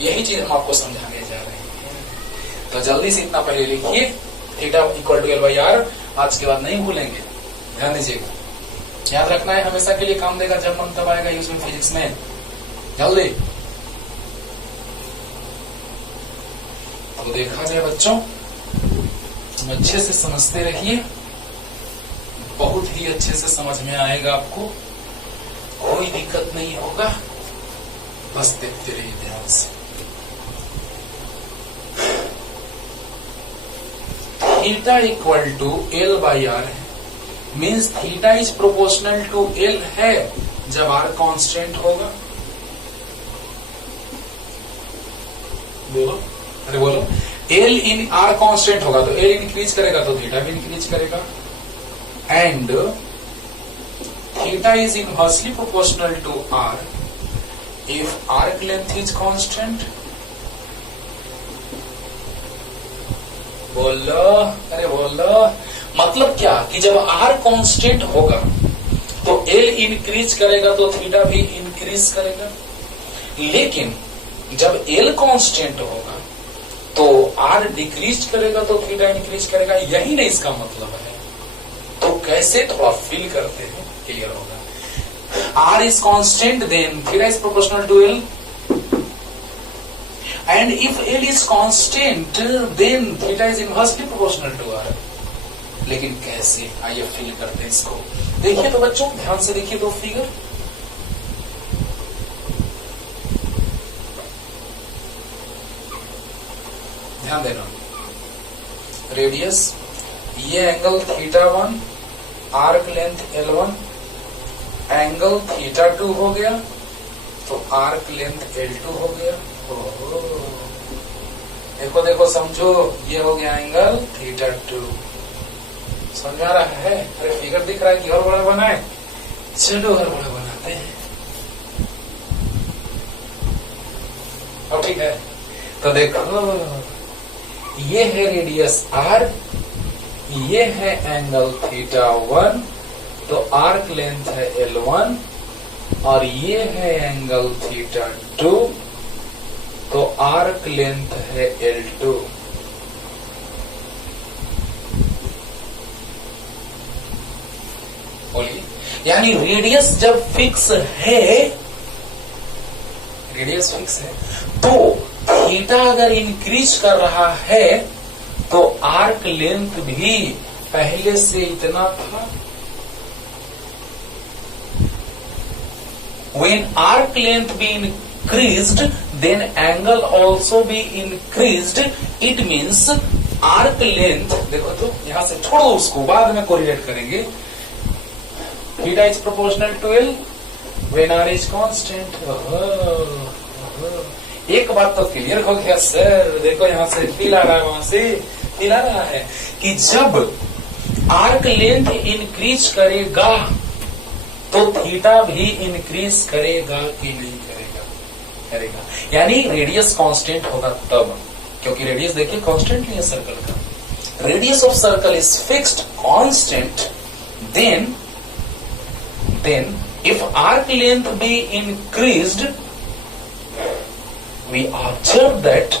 यही चीज हम आपको समझाने जा रहे हैं। तो जल्दी से इतना पहले लिखिए, theta equal to L by R, आज के बाद नहीं भूलेंगे, ध्यान दीजिएगा, याद रखना है, हमेशा के लिए काम देगा, जब मन तब आएगा यूज में फिजिक्स में। जल्दी तो देखा जाए बच्चों, अच्छे से समझते रहिए, बहुत ही अच्छे से समझ में आएगा आपको, कोई दिक्कत नहीं होगा, बस देखते रहिए ध्यान से। Theta equal to L by R है, means theta is proportional to L है जब आर कांस्टेंट होगा। बोलो, अरे बोलो, एल इन आर कांस्टेंट होगा तो एल इंक्रीज करेगा तो थीटा भी इंक्रीज करेगा, and theta is inversely proportional to R if arc length is constant. बोलो, अरे बोलो, मतलब क्या कि जब आर कांस्टेंट होगा तो एल इंक्रीज करेगा तो थीटा भी इंक्रीज करेगा, लेकिन जब एल कांस्टेंट होगा तो आर डिक्रीज करेगा तो थीटा इंक्रीज करेगा। यही नहीं इसका मतलब है, तो कैसे थोड़ा फील करते हैं, क्लियर होगा। R is constant then theta is proportional to L, and if L is constant then theta is inversely proportional to R। लेकिन कैसे, आइए फील करते हैं इसको। देखिए तो बच्चों, ध्यान से देखिए दो फिगर, ध्यान देना। रेडियस, ये angle theta 1, arc length L1, angle theta 2 हो गया तो आर्क लेंथ L2 हो गया। देखो देखो समझो, ये हो गया एंगल थीटा 2, समझ आ रहा है? अरे फिगर दिख रहा है कि और बड़ा बनाए, चलो और बड़ा बनाते हैं। अब ठीक है, तो देखो ये है रेडियस आर, ये है एंगल थीटा 1, तो आर्क लेंथ है L1, और ये है एंगल थीटा 2, तो आर्क लेंथ है L2। बोलिए, यानी रेडियस जब फिक्स है, रेडियस फिक्स है तो थीटा अगर इंक्रीज कर रहा है तो आर्क लेंथ भी पहले से इतना था। When arc length be increased, then angle also be increased. It means arc length, देखो तो यहां से छोड़ो उसको, बाद में कोरिलेट करेंगे। Theta is proportional to L when R is constant। एक बात तो क्लियर हो गया सर, देखो यहां से फील आ रहा है, वहां से फील आ रहा है कि जब आर्क लेंथ इंक्रीज करेगा तो थीटा भी इंक्रीज करेगा कि नहीं करेगा? करेगा, यानी रेडियस कांस्टेंट होगा तब, क्योंकि रेडियस देखिए कांस्टेंट नहीं है सर्कल का। Radius of circle is fixed constant, then if arc length be increased, we observe that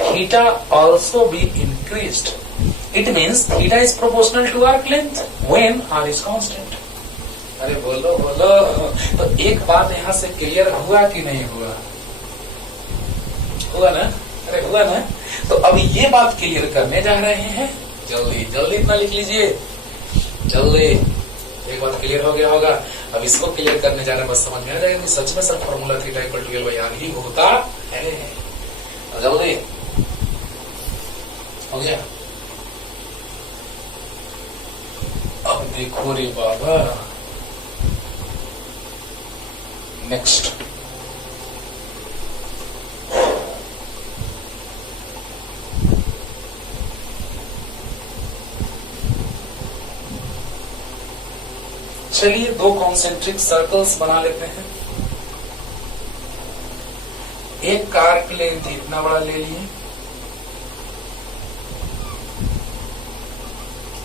theta also be increased. It means theta is proportional to arc length when R is constant. अरे बोलो बोलो, तो एक बात यहां से clear हुआ कि नहीं हुआ? हुआ ना? अरे हुआ ना? तो अब ये बात क्लियर करने जा रहे हैं, जल्दी जल्दी इतना लिख लीजिए, जल्दी। एक बात क्लियर हो गया होगा, अब इसको क्लियर करने जा रहे हैं, बस समझ में आ जाएगा कि सच में sir formula theta equal to L by R ही होता है। जल्दी हो गया। अब देखो रे बाबा, नेक्स्ट चलिए दो कॉन्सेंट्रिक सर्कल्स बना लेते हैं। एक आर्क लेंथ इतना बड़ा ले लिए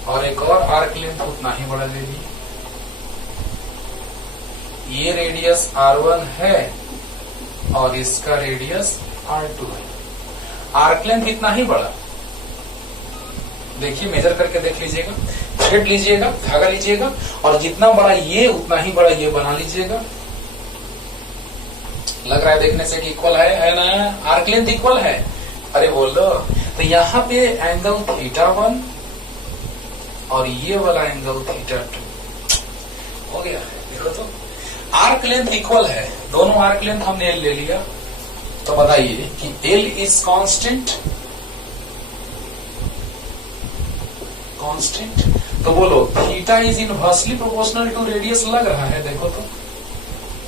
और एक और आर्क लेंथ उतना ही बड़ा ले लिए। ये रेडियस R1 है और इसका रेडियस R2 है। आर्क लेंथ इतना ही बड़ा, देखिए मेजर करके देख लीजिएगा, थ्रेड लीजिएगा, धागा लीजिएगा और जितना बड़ा ये उतना ही बड़ा ये बना लीजिएगा। लग रहा है देखने से कि इक्वल है ना? आर्क लेंथ इक्वल है। अरे बोलो, तो यहाँ पे एंगल थीटा 1 और ये वाला एंगल थीटा 2 हो गया। देखो तो आर्क लेंथ इक्वल है, दोनों आर्क लेंथ हमने एल ले लिया, तो बताइए कि एल इज कांस्टेंट, तो बोलो theta is inversely proportional to radius. लग रहा है, देखो तो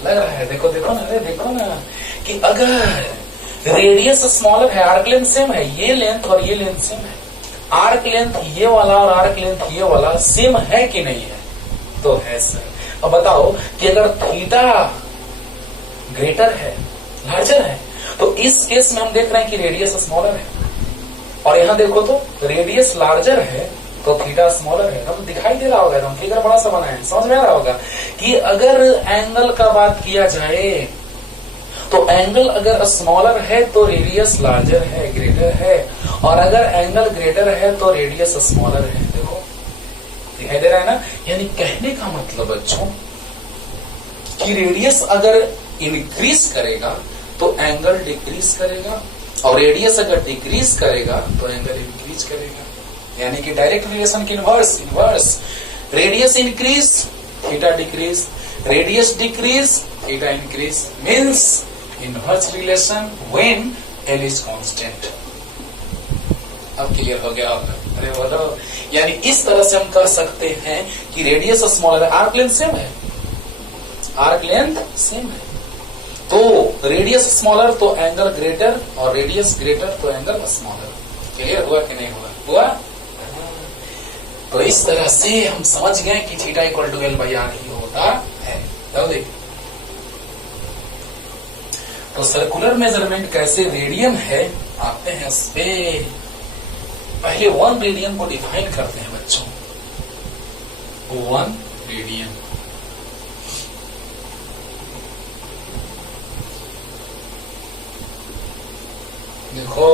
लग रहा है, देखो देखो ना, अरे देखो ना कि अगर रेडियस स्मॉलर है, आर्क लेंथ सेम है, ये लेंथ और ये लेंथ सेम है, आर्क लेंथ ये वाला और आर्क लेंथ ये वाला सेम है कि नहीं है? तो है सर। अब बताओ कि अगर थीटा ग्रेटर है, लार्जर है, तो इस केस में हम देख रहे हैं कि रेडियस स्मॉलर है, और यहां देखो तो रेडियस लार्जर है तो थीटा स्मॉलर है। अब दिखाई दे रहा होगा, एकदम फिगर बड़ा सा बना है, समझ में आ रहा होगा कि अगर एंगल का बात किया जाए तो एंगल अगर स्मॉलर है तो रेडियस लार्जर है, ग्रेटर है, और अगर एंगल ग्रेटर है तो रेडियस स्मॉलर है। देखो दिखाई दे रहा है ना। यानी कहने का मतलब बच्चों कि रेडियस अगर इंक्रीज करेगा तो एंगल डिक्रीज करेगा, और रेडियस अगर डिक्रीज करेगा तो एंगल इंक्रीज करेगा। यानी कि डायरेक्ट रिलेशन की inverse radius increase theta decrease, radius decrease theta increase, means inverse relation when L is constant. अब क्लियर हो गया होगा? अरे बोलो, यानी इस तरह से हम कर सकते हैं कि रेडियस स्मॉलर है, आर्क लेंथ सेम है, आर्क लेंथ सेम है, तो रेडियस स्मॉलर तो एंगल ग्रेटर, और रेडियस ग्रेटर तो एंगल स्मॉलर। क्लियर हुआ कि नहीं हुआ? हुआ। तो इस तरह से हम समझ गए कि theta equal to L by R ही होता है। तो देखिए, तो सर्कुलर मेजरमेंट कैसे रेडियन है, आते हैं इस पे। पहले 1 रेडियन को डिफाइन करते हैं बच्चों। 1 रेडियन देखो,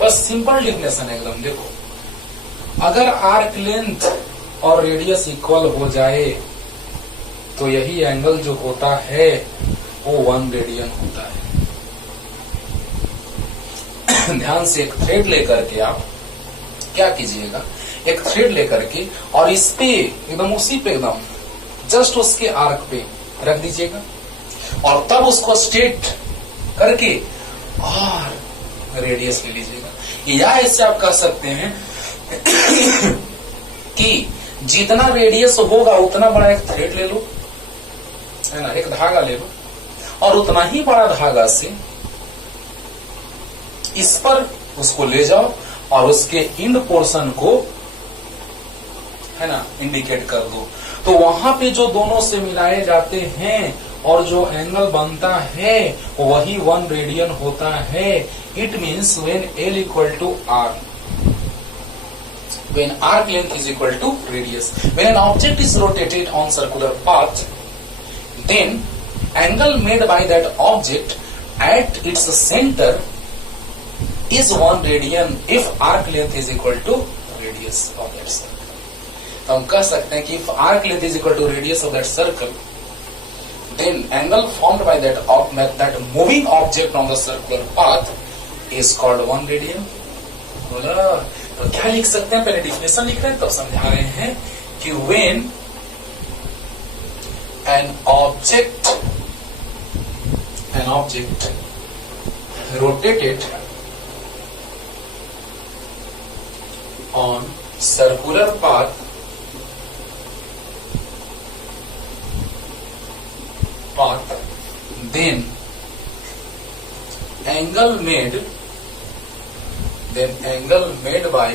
बस सिंपल डिफिनेशन है एकदम। देखो, अगर आर्क लेंथ और रेडियस इक्वल हो जाए तो यही एंगल जो होता है वो 1 रेडियन होता है। ध्यान से एक थ्रेड लेकर के आप क्या कीजिएगा, एक थ्रेड लेकर के और इस पे एकदम उसी पे एकदम जस्ट उसके आर्क पे रख दीजिएगा, और तब उसको स्ट्रेट करके और रेडियस ले लीजिएगा। या इससे आप कह सकते हैं कि जितना रेडियस होगा उतना बड़ा एक थ्रेड ले लो, है ना, एक धागा ले लो, और उतना ही बड़ा धागा से इस पर उसको ले जाओ और उसके इंड पोर्शन को, है ना, इंडिकेट कर दो। तो वहां पे जो दोनों से मिलाए जाते हैं और जो एंगल बनता है वही 1 रेडियन होता है। It means when L equal to R, when arc length is equal to radius, when an object is rotated on circular path, then angle made by that object at its center is 1 radian if arc length is equal to radius of that circle. तो हम कह सकते हैं कि if arc length is equal to radius of that circle, then angle formed by that moving object on the circular path is called 1 radian. बोला, तो क्या लिख सकते हैं? पहले डिफिनेशन लिख रहे हैं तब समझा रहे हैं कि when an object rotated on circular path then angle made by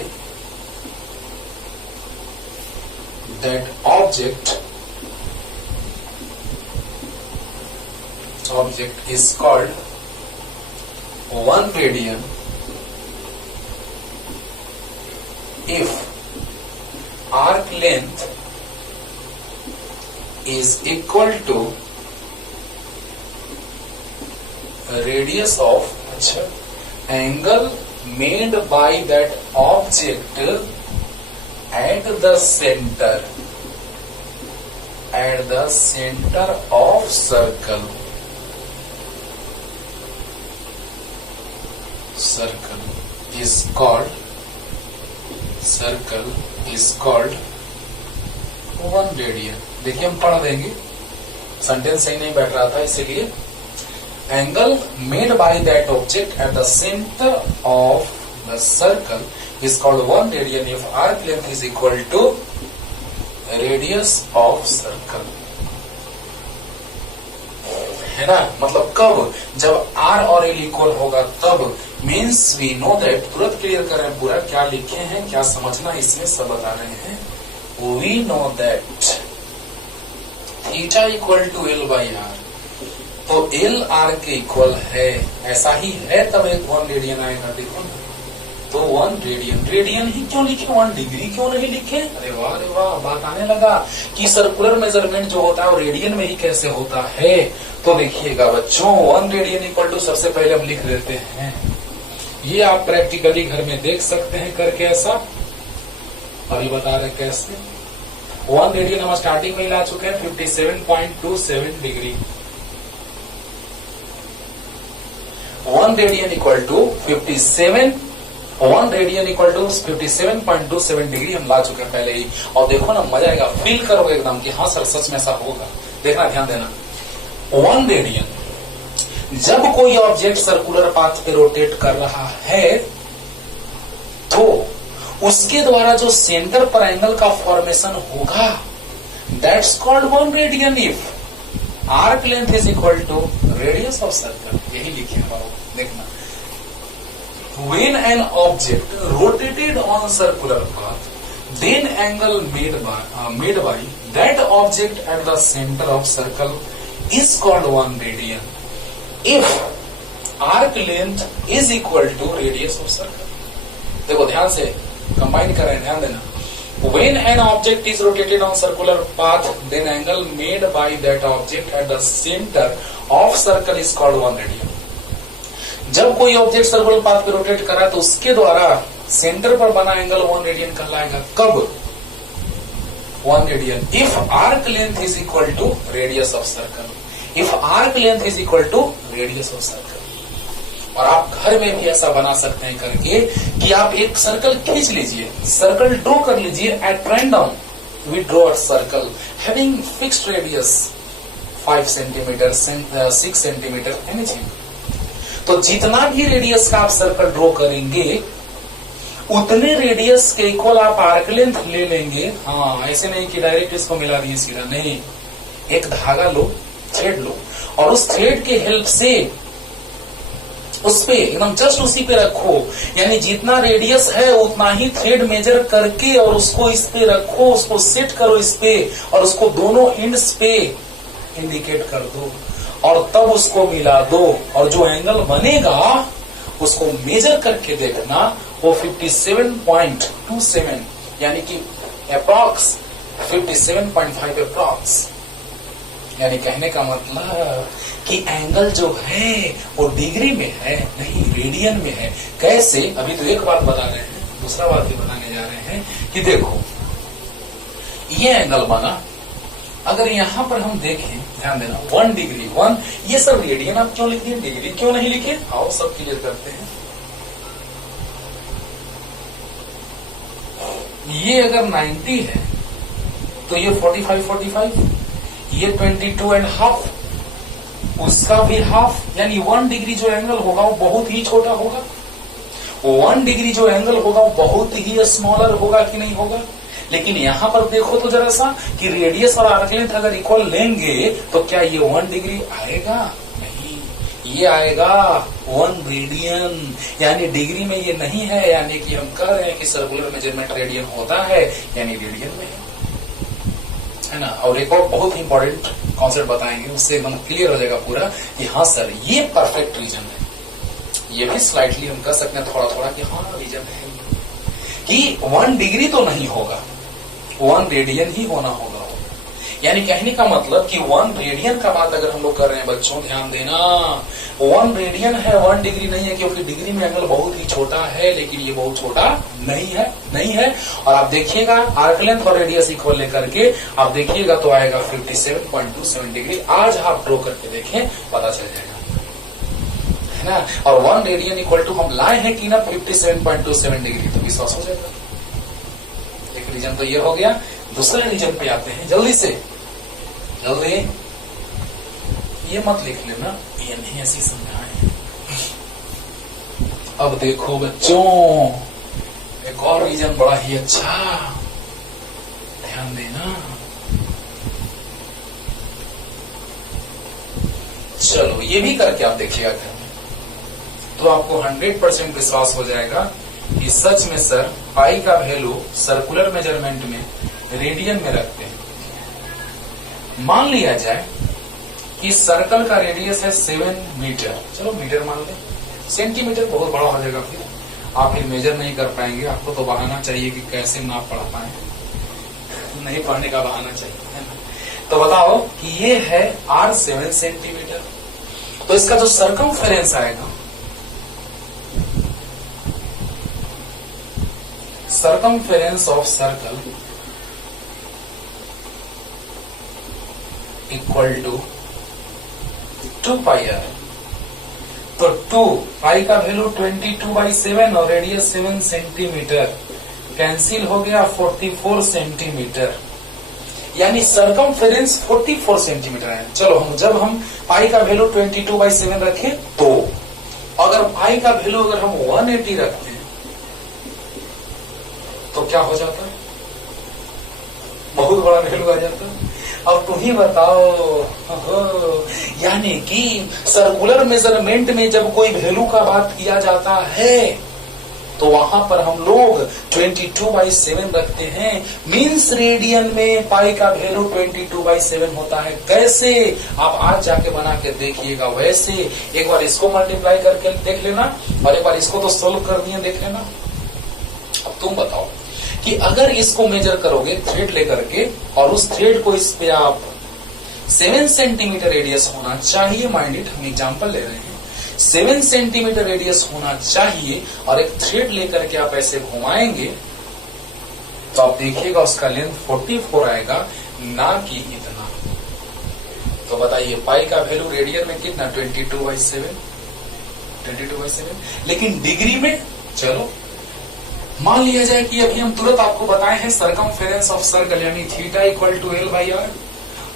that object is called 1 radian if arc length is equal to radius of angle made by that object at the center of circle is called 1 radian. देखिए हम पढ़ देंगे, sentence सही नहीं बैठ रहा था इसीलिए। Angle made by that object at the centre of the circle is called 1 radian if arc length is equal to radius of circle, है ना। मतलब कब, जब आर और एल इक्वल होगा तब। मीन्स वी नो दैट, तुरंत क्लियर कर रहे हैं पूरा, क्या लिखे हैं क्या समझना इसमें सब बता रहे हैं। We know that theta equal to L by R, तो एल आर के इक्वल है, ऐसा ही है तब एक 1 रेडियन आएगा। देखो ना, तो 1 रेडियन, रेडियन ही क्यों लिखे, 1 डिग्री क्यों नहीं लिखे। अरे वाह, बात आने लगा कि सर्कुलर मेजरमेंट जो होता है वो रेडियन में ही कैसे होता है। तो देखिएगा बच्चों, 1 रेडियन इक्वल टू सबसे पहले हम लिख देते हैं, ये आप प्रैक्टिकली घर में देख सकते हैं करके ऐसा, अभी बता रहे कैसे। 1 रेडियन हम स्टार्टिंग में ला चुके हैं 57.27 degree. 1 radian equal to 1 radian equal to 57.27 degree हम ला चुके हैं पहले ही। और देखो ना, मजा आएगा, फील करोगे एकदम कि हाँ सर सच में ऐसा होगा। देखना, ध्यान देना, 1 रेडियन, जब कोई ऑब्जेक्ट सर्कुलर पाथ पे रोटेट कर रहा है तो उसके द्वारा जो सेंटर पर एंगल का फॉर्मेशन होगा that's called 1 radian if arc length is equal to radius of circle. यही लिखे हैं, देखना। When an object rotated on circular path, then angle made by that object at the center of circle is called 1 radian if arc length is equal to radius of circle। देखो ध्यान से combine कर रहे हैं, ध्यान देना। When an object is rotated on circular path, then angle made by that object at the center of circle is called 1 radian। जब कोई ऑब्जेक्ट सर्कुलर पाथ पे रोटेट करा तो उसके द्वारा सेंटर पर बना एंगल 1 रेडियन कहलाएगा। कब? 1 radian if arc length is equal to radius of circle. If arc length is equal to radius of circle. और आप घर में भी ऐसा बना सकते हैं करके कि आप एक सर्कल खींच लीजिए, सर्कल ड्रॉ कर लीजिए at random. We draw a circle having fixed radius 5 centimetre, 6 centimetre, anything. तो जितना भी रेडियस का आप सर्कल ड्रॉ करेंगे उतने रेडियस के इक्वल आप आर्क लेंथ ले लेंगे। हाँ, ऐसे नहीं कि डायरेक्ट इसको मिला दिए सीधा, नहीं। एक धागा लो, थ्रेड लो, और उस थ्रेड के हेल्प से उस पे एकदम जस्ट उसी पे रखो, यानी जितना रेडियस है उतना ही थ्रेड मेजर करके और उसको इस पे रखो, उसको सेट करो इस पे, और उसको दोनों एंड्स पे इंडिकेट कर दो और तब उसको मिला दो। और जो एंगल बनेगा उसको मेजर करके देखना, वो 57.27 यानी कि अप्रॉक्स 57.5 अप्रॉक्स। यानी कहने का मतलब कि एंगल जो है वो डिग्री में है, नहीं रेडियन में है। कैसे? अभी तो एक बात बता रहे हैं, दूसरा बात भी बताने जा रहे हैं कि देखो ये एंगल बना, अगर यहां पर हम देखें, ध्यान देना, 1 डिग्री 1, ये सब रेडियन आप क्यों लिख दिए, डिग्री क्यों नहीं लिखे? आओ सब क्लियर करते हैं। ये अगर 90 है तो ये 45, ये 22.5, उसका भी हाफ, यानी 1 डिग्री जो एंगल होगा वो बहुत ही छोटा होगा। 1 डिग्री जो एंगल होगा वो बहुत ही स्मॉलर होगा कि नहीं होगा? लेकिन यहां पर देखो तो जरा सा कि रेडियस और आर्क लेंथ अगर इक्वल लेंगे तो क्या ये 1 डिग्री आएगा? नहीं, ये आएगा 1 रेडियन, यानी डिग्री में ये नहीं है। यानी कि हम कह रहे हैं कि सर्कुलर मेजरमेंट रेडियन होता है, यानी रेडियन में है ना। और एक और बहुत इंपॉर्टेंट कॉन्सेप्ट बताएंगे, उससे एकदम क्लियर हो जाएगा पूरा कि हाँ सर ये परफेक्ट रीजन है। ये भी स्लाइटली हम कह सकते हैं थोड़ा थोड़ा कि हाँ रीजन है कि 1 डिग्री तो नहीं होगा, 1 रेडियन ही होना होगा। यानी कहने का मतलब कि 1 रेडियन का बात अगर हम लोग कर रहे हैं बच्चों, ध्यान देना, 1 रेडियन है, 1 डिग्री नहीं है, क्योंकि डिग्री में एंगल बहुत ही छोटा है, लेकिन ये बहुत छोटा नहीं है। और आप देखिएगा आर्क लेंथ और रेडियस इक्वल लेकर के आप देखिएगा तो आएगा 57.27 डिग्री। आज आप ड्रॉ करके देखें, पता चल जाएगा, है ना। और 1 रेडियन इक्वल टू हम लाए हैं कि ना 57.27 डिग्री, तो विश्वास हो जाएगा। एक रीजन तो ये हो गया। दूसरे रीजन पे आते हैं, जल्दी से जल्दी। ये मत लिख लेना, ये नहीं ऐसी समझाएं। अब देखो बच्चों, एक और रीजन बड़ा ही अच्छा, ध्यान देना। चलो ये भी करके आप देखिएगा घर में, तो आपको 100% विश्वास हो जाएगा कि सच में सर पाई का वैल्यू सर्कुलर मेजरमेंट में रेडियन में रखते हैं। मान लिया जाए कि सर्कल का रेडियस है 7 मीटर, चलो मीटर मान लें, सेंटीमीटर बहुत बड़ा हो जाएगा, फिर आप फिर मेजर नहीं कर पाएंगे। आपको तो बहाना चाहिए कि कैसे नाप पढ़ा पाए, नहीं पढ़ने का बहाना चाहिए, है ना। तो बताओ कि ये है R 7 सेंटीमीटर, तो इसका जो सर्कमफेरेंस आएगा, circumference of circle equal to 2 pi R. तो 2 पाई का वैल्यू 22/7 और रेडियस 7 सेंटीमीटर, कैंसिल हो गया 44 सेंटीमीटर, यानी सर्कमफेरेंस 44 सेंटीमीटर है। चलो जब हम पाई का वैल्यू 22/7 रखें, तो अगर पाई का वैल्यू अगर हम 180 रखते हैं तो क्या हो जाता है, बहुत बड़ा वैल्यू आ जाता है। अब तुम ही बताओ, यानी कि सर्कुलर मेजरमेंट में जब कोई वैल्यू का बात किया जाता है तो वहां पर हम लोग 22/7 रखते हैं। मीन्स रेडियन में पाई का वैल्यू 22/7 होता है। कैसे, आप आज जाके बना के देखिएगा। वैसे एक बार इसको मल्टीप्लाई करके देख लेना और एक बार इसको तो सोल्व कर दिए देख लेना। अब तुम बताओ कि अगर इसको मेजर करोगे थ्रेड लेकर के और उस थ्रेड को इस पे आप 7 सेंटीमीटर रेडियस होना चाहिए, माइंड इट, हम एग्जाम्पल ले रहे हैं, 7 सेंटीमीटर रेडियस होना चाहिए और एक थ्रेड लेकर के आप ऐसे घुमाएंगे तो आप देखिएगा उसका लेंथ 44 आएगा, ना कि इतना। तो बताइए पाई का वैल्यू रेडियन में कितना, 22/7, 22/7। लेकिन डिग्री में, चलो मान लिया जाए कि अभी हम तुरंत आपको बताए हैं सर्कमफेरेंस ऑफ सर्कल यानी थीटा इक्वल टू L/R,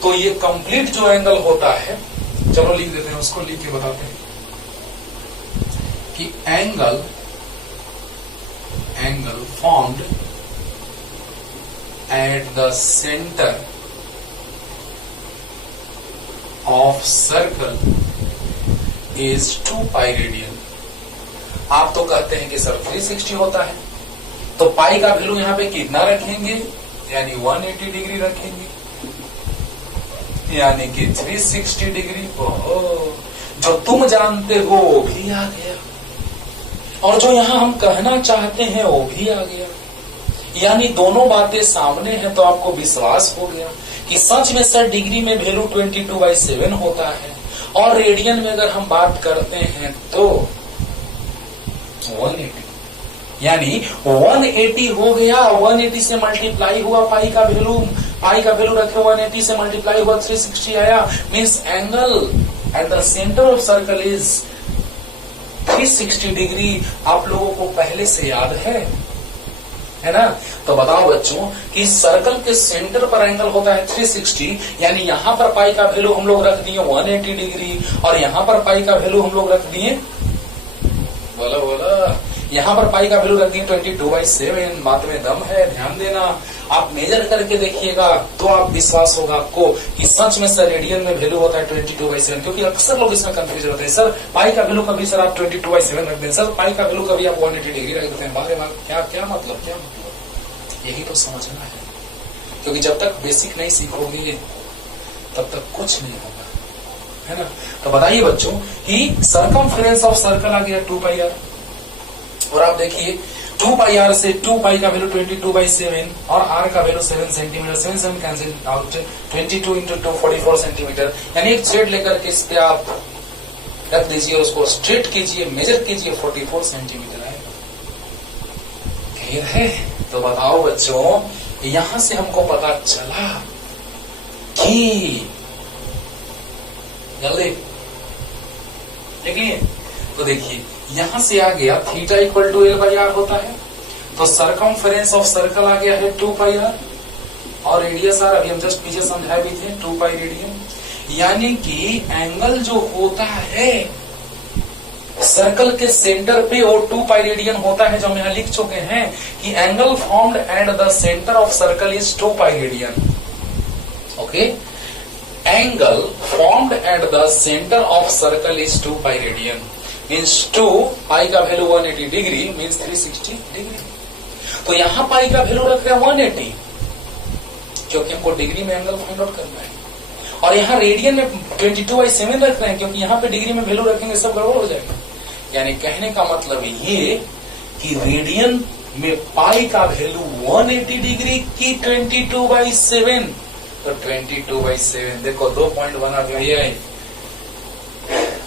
तो ये कंप्लीट जो एंगल होता है, चलो लिख देते हैं, उसको लिख के बताते हैं कि angle formed at the centre of circle is 2 pi radian. आप तो कहते हैं कि सर 360 होता है, तो पाई का वैल्यू यहां पे कितना रखेंगे, यानी 180 डिग्री रखेंगे, यानी कि 360 डिग्री। ओहो, जो तुम जानते हो वो भी आ गया और जो यहां हम कहना चाहते हैं वो भी आ गया, यानी दोनों बातें सामने हैं। तो आपको विश्वास हो गया कि सच में सर डिग्री में वैल्यू 22/7 होता है और रेडियन में अगर हम बात करते हैं तो 180, यानी 180 हो गया। 180 से मल्टीप्लाई हुआ पाई का वैल्यू रखे 180 से मल्टीप्लाई हुआ 360 आया। Means angle eight the centre of circle is 360 degree. आप लोगों को पहले से याद है ना। तो बताओ बच्चों कि सर्कल के सेंटर पर एंगल होता है 360, यानी यहां पर पाई का वैल्यू हम लोग रख दिए 180 डिग्री और यहां पर पाई का वैल्यू हम लोग रख दिए, बोला यहां पर पाई का वैल्यू रख दिए 22/7। बात में दम है, ध्यान देना। आप मेजर करके देखिएगा तो आप विश्वास होगा आपको कि सच में सर रेडियन में वैल्यू होता है 22/7। क्योंकि अक्सर लोग इसमें कंफ्यूज होते हैं, सर पाई का वैल्यू कभी सर आप 22/7 रख दें, सर पाई का वैल्यू कभी आप 180 डिग्री रख देते हैं। बारे बार क्या मतलब, यही तो समझना है। क्योंकि जब तक बेसिक नहीं सीखोगे तब तक कुछ नहीं होगा, है ना। तो बताइए बच्चों कि सर्कमफेरेंस ऑफ सर्कल आ गया 2 पाई आर, और आप देखिए 2 पाई आर से 2 पाई का वैल्यू 22/7 और आर का value 7 centimetre, 7 cancel out, 22 × 2 44 centimetre. यानी एक थ्रेड लेकर के इस पे आप रख दीजिए, उसको स्ट्रेट कीजिए, मेजर कीजिए, 44 सेंटीमीटर आएगा। क्लियर है। तो बताओ बच्चों, यहां से हमको पता चला कि, जल्दी देखिए, तो देखिए यहां से आ गया थीटा इक्वल टू L/R होता है, तो सर्कमफेरेंस ऑफ सर्कल आ गया है 2 पाई आर। और रेडियस आर अभी हम जस्ट पीछे समझाए भी थे 2 पाई रेडियन। यानी कि एंगल जो होता है सर्कल के सेंटर पे वो 2 पाई रेडियन होता है, जो हम यहाँ लिख चुके हैं कि angle formed at the centre of circle is 2 pi radian. Okay, angle formed at the centre of circle is 2 pi radian means 2 पाई का वैल्यू 180 डिग्री मीन्स 360 डिग्री। तो यहां पाई का वैल्यू रख रहे हैं 180 क्योंकि हमको डिग्री में एंगल फाइंड आउट करना है, और यहाँ रेडियन में 22/7 रख रहे हैं क्योंकि यहाँ पे डिग्री में वैल्यू रखेंगे सब गड़बड़ हो जाएगा। यानी कहने का मतलब ये कि रेडियन में पाई का वैल्यू 180 डिग्री की 22/7, तो 22/7 देखो 2 पॉइंट बना गया है।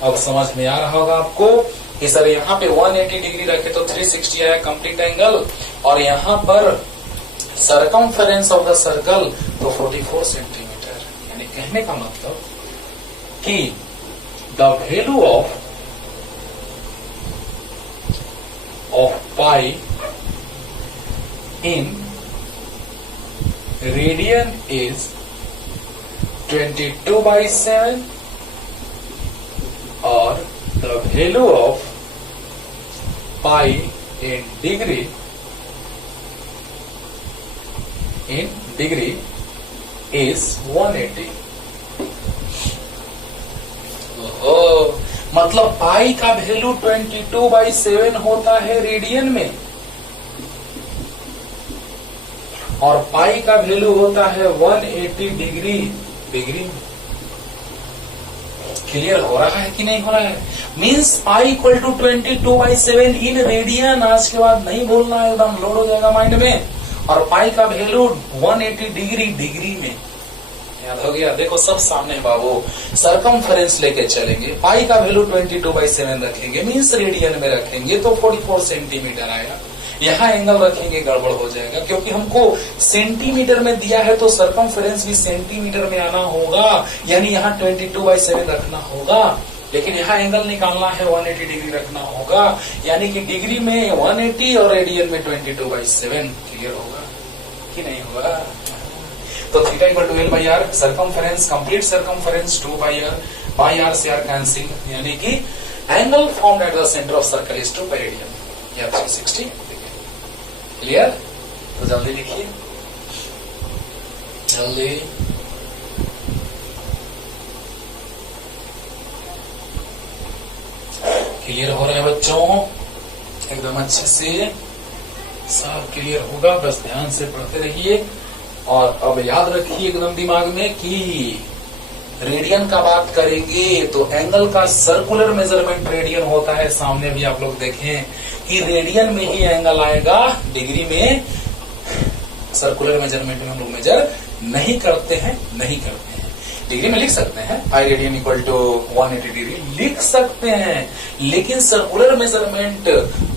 अब समझ में आ रहा होगा आपको कि सर यहाँ पे 180 डिग्री रखे तो 360 आया कंप्लीट एंगल, और यहाँ पर सरकमफेरेंस ऑफ द सर्कल तो 44 सेंटीमीटर। यानी कहने का मतलब कि the value of pi in radian is 22/7 और the value of pi in degree is 180। ओहो, मतलब पाई का वैल्यू 22/7 होता है रेडियन में और पाई का वैल्यू होता है 180 डिग्री में। क्लियर हो रहा है कि नहीं हो रहा है? Means pi equal to 22/7 in radian. आज के बाद नहीं बोलना है, एकदम लोड हो जाएगा माइंड में। और पाई का वैल्यू 180 डिग्री में। याद हो गया? देखो सब सामने है बाबू। सरकमफेरेंस लेके चलेंगे, पाई का वैल्यू 22/7 रखेंगे मीन्स रेडियन में रखेंगे तो 44 सेंटीमीटर आएगा। यहाँ एंगल रखेंगे गड़बड़ हो जाएगा क्योंकि हमको सेंटीमीटर में दिया है तो सरकमफेरेंस भी सेंटीमीटर में आना होगा, यानी यहाँ 22/7 रखना होगा। लेकिन यहाँ एंगल निकालना है 180 डिग्री रखना होगा, यानी कि डिग्री में 180 और रेडियन में 22/7। क्लियर होगा कि नहीं होगा? तो theta equal to L by R, circumference complete circumference 2 by R, by R से आर कैंसिल, यानी कि angle formed at the centre of circle is 2 pi radian या 360। क्लियर? तो जल्दी लिखिए, जल्दी। क्लियर हो रहा है बच्चों? एकदम अच्छे से सब क्लियर होगा, बस ध्यान से पढ़ते रहिए। और अब याद रखिए एकदम दिमाग में कि रेडियन का बात करेंगे तो एंगल का सर्कुलर मेजरमेंट रेडियन होता है। सामने भी आप लोग देखें कि रेडियन में ही एंगल आएगा, डिग्री में सर्कुलर मेजरमेंट में हम लोग मेजर नहीं करते हैं। डिग्री में लिख सकते हैं pi radian equal to 180 degree लिख सकते हैं, लेकिन सर्कुलर मेजरमेंट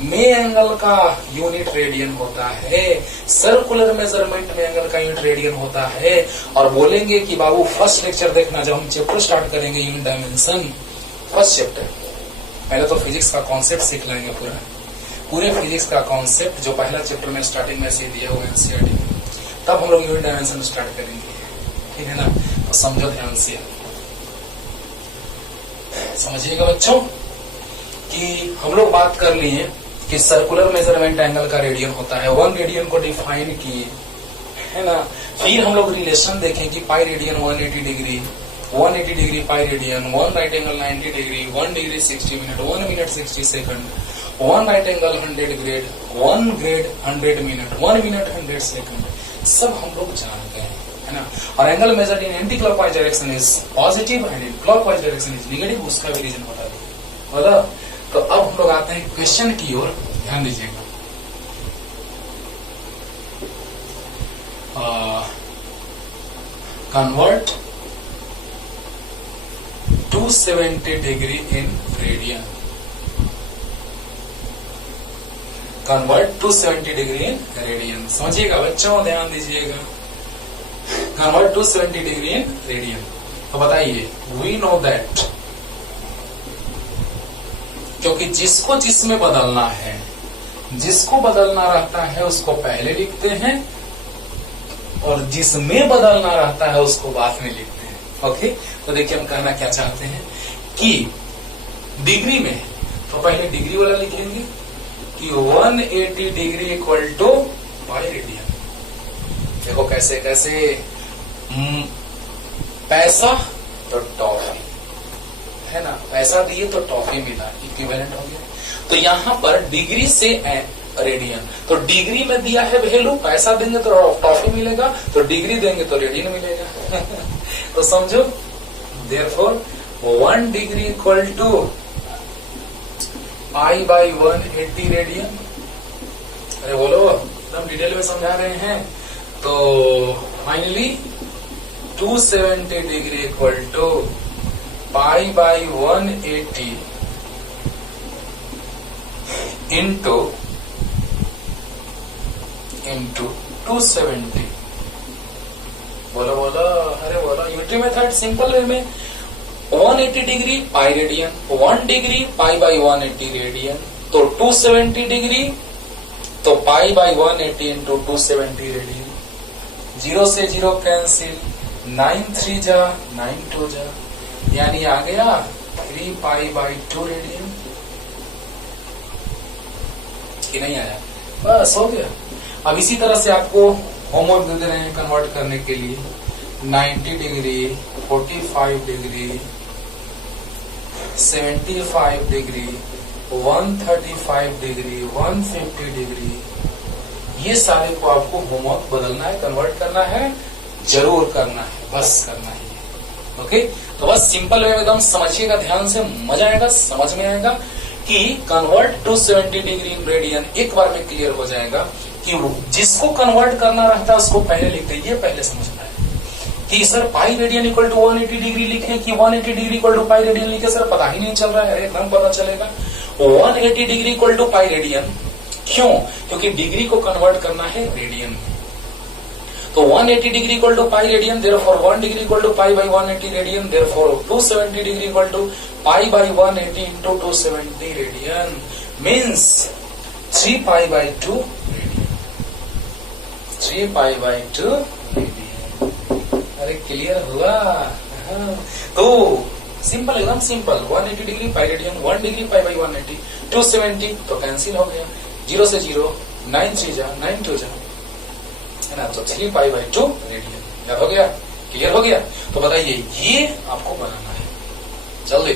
में एंगल का यूनिट रेडियन होता है। सर्कुलर मेजरमेंट में एंगल का यूनिट रेडियन होता है। और बोलेंगे कि बाबू फर्स्ट लेक्चर देखना, जब हम चैप्टर स्टार्ट करेंगे यूनिट डायमेंशन, फर्स्ट चैप्टर, पहले तो फिजिक्स का कॉन्सेप्ट सीख लेंगे पूरे फिजिक्स का कॉन्सेप्ट जो पहला चैप्टर में स्टार्टिंग में से दिया हुआ एनसीईआरटी में, तब हम लोग यूनिट डायमेंशन स्टार्ट करेंगे। ठीक है ना? तो समझो ध्यान से, समझिएगा बच्चों कि हम लोग बात कर लिए कि सर्कुलर मेजरमेंट एंगल का रेडियन होता है। 1 रेडियन को डिफाइन किए, है ना? फिर हम लोग रिलेशन देखें कि pi radian 180 degree pi radian, 1 right angle 90 degree, 1 degree 60 minute, 1 minute 60 second, 1 right angle 100 grade, 1 grade 100 minute, 1 minute 100 second, सब हम लोग जानते हैं, है ना? और angle measured in anti clockwise direction is positive and in clockwise direction is negative, उसका भी रीजन बता दिया। मतलब तो अब हम लोग आते हैं क्वेश्चन की ओर, ध्यान दीजिएगा। Convert 270 degree in radian, convert 270 degree in radian. समझिएगा बच्चों, ध्यान दीजिएगा। Convert 270 degree in radian. तो बताइए, वी नो दैट, क्योंकि जिसको जिसमें बदलना है, जिसको बदलना रहता है उसको पहले लिखते हैं और जिसमें बदलना रहता है उसको बाद में लिखते हैं। ओके, तो देखिए हम कहना क्या चाहते हैं कि डिग्री में तो पहले डिग्री वाला लिखेंगे कि 180 degree equal to pi radian. देखो कैसे कैसे, पैसा तो टॉफी है ना, पैसा दिए तो टॉफी मिला, इक्विवेलेंट हो गया। तो यहाँ पर डिग्री से रेडियन, तो डिग्री में दिया है वैल्यू, पैसा देंगे तो टॉफी मिलेगा, तो डिग्री देंगे तो रेडियन मिलेगा। तो समझो, therefore 1 degree equal to pi by 180 radian. अरे बोलो, एकदम डिटेल में समझा रहे हैं। तो finally 270 degree equal to pi by 180 into 270। बोलो बोलो, अरे बोलो, यूटी मेथड सिंपल वे में 180 degree pi radian, 1 degree pi by 180 radian, तो 270 डिग्री तो पाई बाई 180 इंटू 270 रेडियन। 0 से 0 कैंसिल, 9 3 जा 9 2 जा, यानी आ गया 3 पाई बाई 2 रेडियन। कि नहीं आया? बस हो गया। अब इसी तरह से आपको होमवर्क दे रहे हैं कन्वर्ट करने के लिए 90 degree, 45 degree, 75 degree, 135 degree, 150 degree, ये सारे को आपको होमवर्क बदलना है, कन्वर्ट करना है, जरूर करना है, बस करना ही। ओके, तो बस सिंपल वे एकदम समझिएगा ध्यान से, मजा आएगा, समझ में आएगा कि convert to 70 degree in radian एक बार में क्लियर हो जाएगा कि जिसको कन्वर्ट करना रहता है उसको पहले लिखते हैं, ये पहले समझना है कि sir pi radian equal to 180 degree लिखे कि 180 degree equal to pi radian लिखे, सर पता ही नहीं चल रहा है। एकदम पता चलेगा 180 degree equal to pi radian. क्यों? क्योंकि डिग्री को कन्वर्ट करना है रेडियन में। तो 180 degree equal to pi radian, therefore 1 degree equal to pi by 180 radian, therefore 270 degree equal to pi by 180 into 270 radian means 3 pi by 2 radian, 3 pi by 2 radian. अरे clear हुआ? तो simple, एकदम simple. 180 degree pi radian, 1 degree pi by 180, 270 तो cancel हो गया, 0 से 0, 9 3 जा 9 2 जा, है ना, तो 3 पाई बाई 2 रेडियन। क्या हो गया? क्लियर हो गया? तो बताइए, ये आपको बनाना है जल्दी।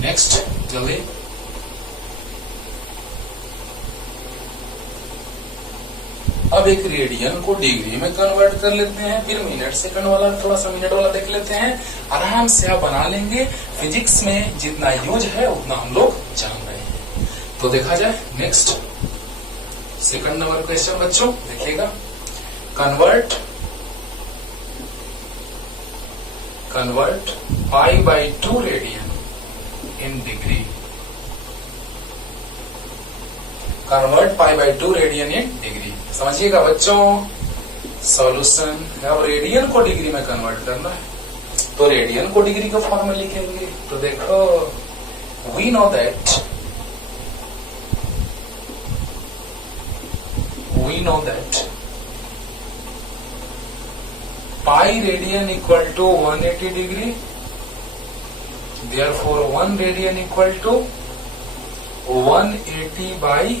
नेक्स्ट जल्दी, अब एक रेडियन को डिग्री में कन्वर्ट कर लेते हैं, फिर मिनट सेकंड वाला, थोड़ा सा मिनट वाला देख लेते हैं। आराम से आप बना लेंगे, फिजिक्स में जितना यूज है उतना हम लोग जान रहे हैं। तो देखा जाए नेक्स्ट सेकंड नंबर क्वेश्चन बच्चों, देखिएगा। Convert pi by 2 radian in degree, convert pi by 2 radian in degree. समझिएगा बच्चों, सॉल्यूशन। अब रेडियन को डिग्री में कन्वर्ट करना है, तो रेडियन को डिग्री के फॉर्म में लिखेंगे। तो देखो, we know that pi radian equal to 180 degree, therefore 1 radian equal to 180 by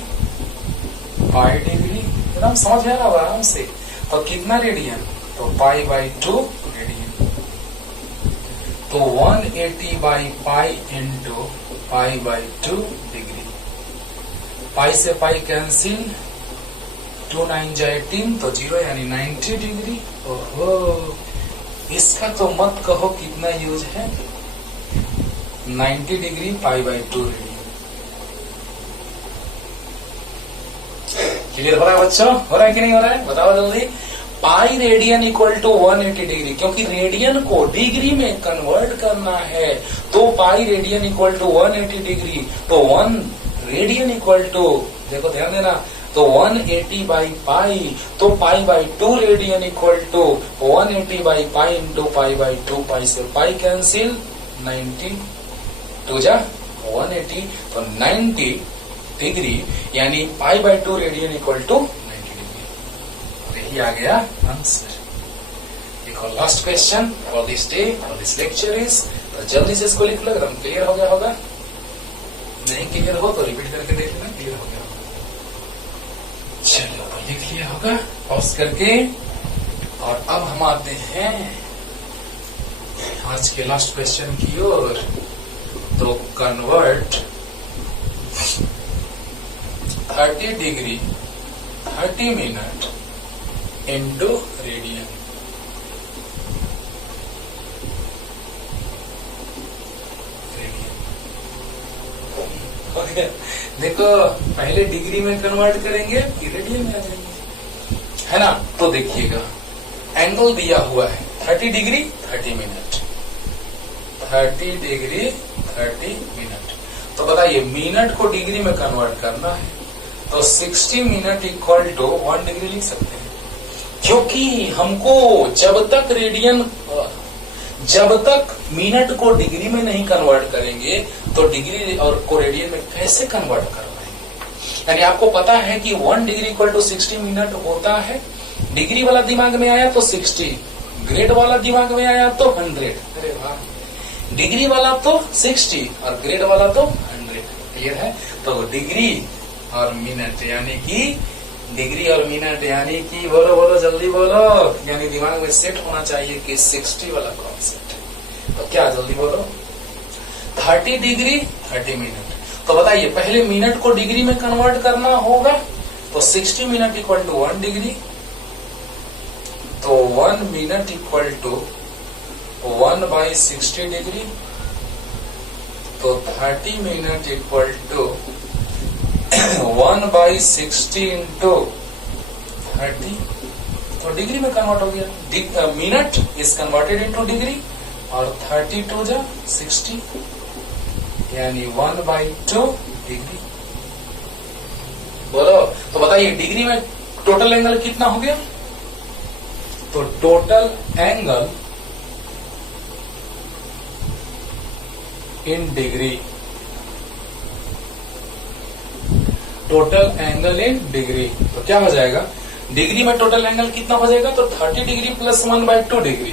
pi degree. एकदम समझ में आ रहा आराम से। तो कितना रेडियन? तो पाई बाई 2 रेडियन, तो 180 by pi into pi by 2 degree. Pi से पाई कैंसिल, 2 9 जा 18 तो 0, यानी 90 डिग्री। ओहो, इसका तो मत कहो कितना यूज है, 90 degree pi by 2 radian. Clear हो रहा है बच्चों? हो रहा है कि नहीं हो रहा है? बताओ जल्दी। Pi radian equal to 180 degree, क्योंकि रेडियन को डिग्री में कन्वर्ट करना है, तो pi radian equal to 180 degree, तो 1 रेडियन इक्वल टू, देखो ध्यान देना, तो 180 बाई पाई, तो pi by 2 radian equal to 180 by pi into pi by 2, pi से पाई कैंसिल, 90 2 जा 180, तो 90 डिग्री, यानी pi by 2 radian equal to 90 degree. यही आ गया आंसर। एक और last question for this day for this lecture is, तो जल्दी से इसको लिख लो। एकदम क्लियर हो गया होगा, नहीं क्लियर हो तो रिपीट करके देख लेना, क्लियर हो गया होगा। चलो तो लिख लिया होगा पॉज करके। और अब हम आते हैं आज के लास्ट क्वेश्चन की ओर। तो convert 30 degree 30 minute into radian. देखो पहले डिग्री में कन्वर्ट करेंगे फिर रेडियन में आ जाएंगे, है ना। तो देखिएगा एंगल दिया हुआ है 30 डिग्री 30 मिनट, 30 डिग्री 30 मिनट। तो बताइए मिनट को डिग्री में कन्वर्ट करना है, तो 60 मिनट इक्वल टू 1 डिग्री लिख सकते हैं, क्योंकि हमको जब तक मिनट को डिग्री में नहीं कन्वर्ट करेंगे तो डिग्री और को रेडियन में कैसे कन्वर्ट करवाएंगे। यानी आपको पता है कि 1 डिग्री इक्वल टू 60 मिनट होता है। डिग्री वाला दिमाग में आया तो 60, ग्रेड वाला दिमाग में आया तो 100। अरे वाह, डिग्री वाला तो 60 और ग्रेड वाला तो 100। क्लियर है। तो डिग्री और मिनट यानी कि डिग्री और मिनट यानी कि बोलो बोलो जल्दी बोलो, यानी दिमाग में सेट होना चाहिए कि 60 वाला कॉन्सेप्ट है। तो क्या जल्दी बोलो, 30 डिग्री 30 मिनट। तो बताइए पहले मिनट को डिग्री में कन्वर्ट करना होगा, तो 60 मिनट इक्वल टू 1 डिग्री, तो 1 मिनट इक्वल टू 1/60 डिग्री, तो 30 मिनट इक्वल टू 1/60 इंटू 30। तो डिग्री में कन्वर्ट हो गया, minute is converted into degree और 32 जा 60 यानी 1/2 डिग्री। बोलो तो बताइए डिग्री में टोटल एंगल कितना हो गया। तो total angle in degree, total angle in degree, तो क्या हो जाएगा डिग्री में टोटल एंगल कितना हो जाएगा। तो 30 degree plus 1/2 degree,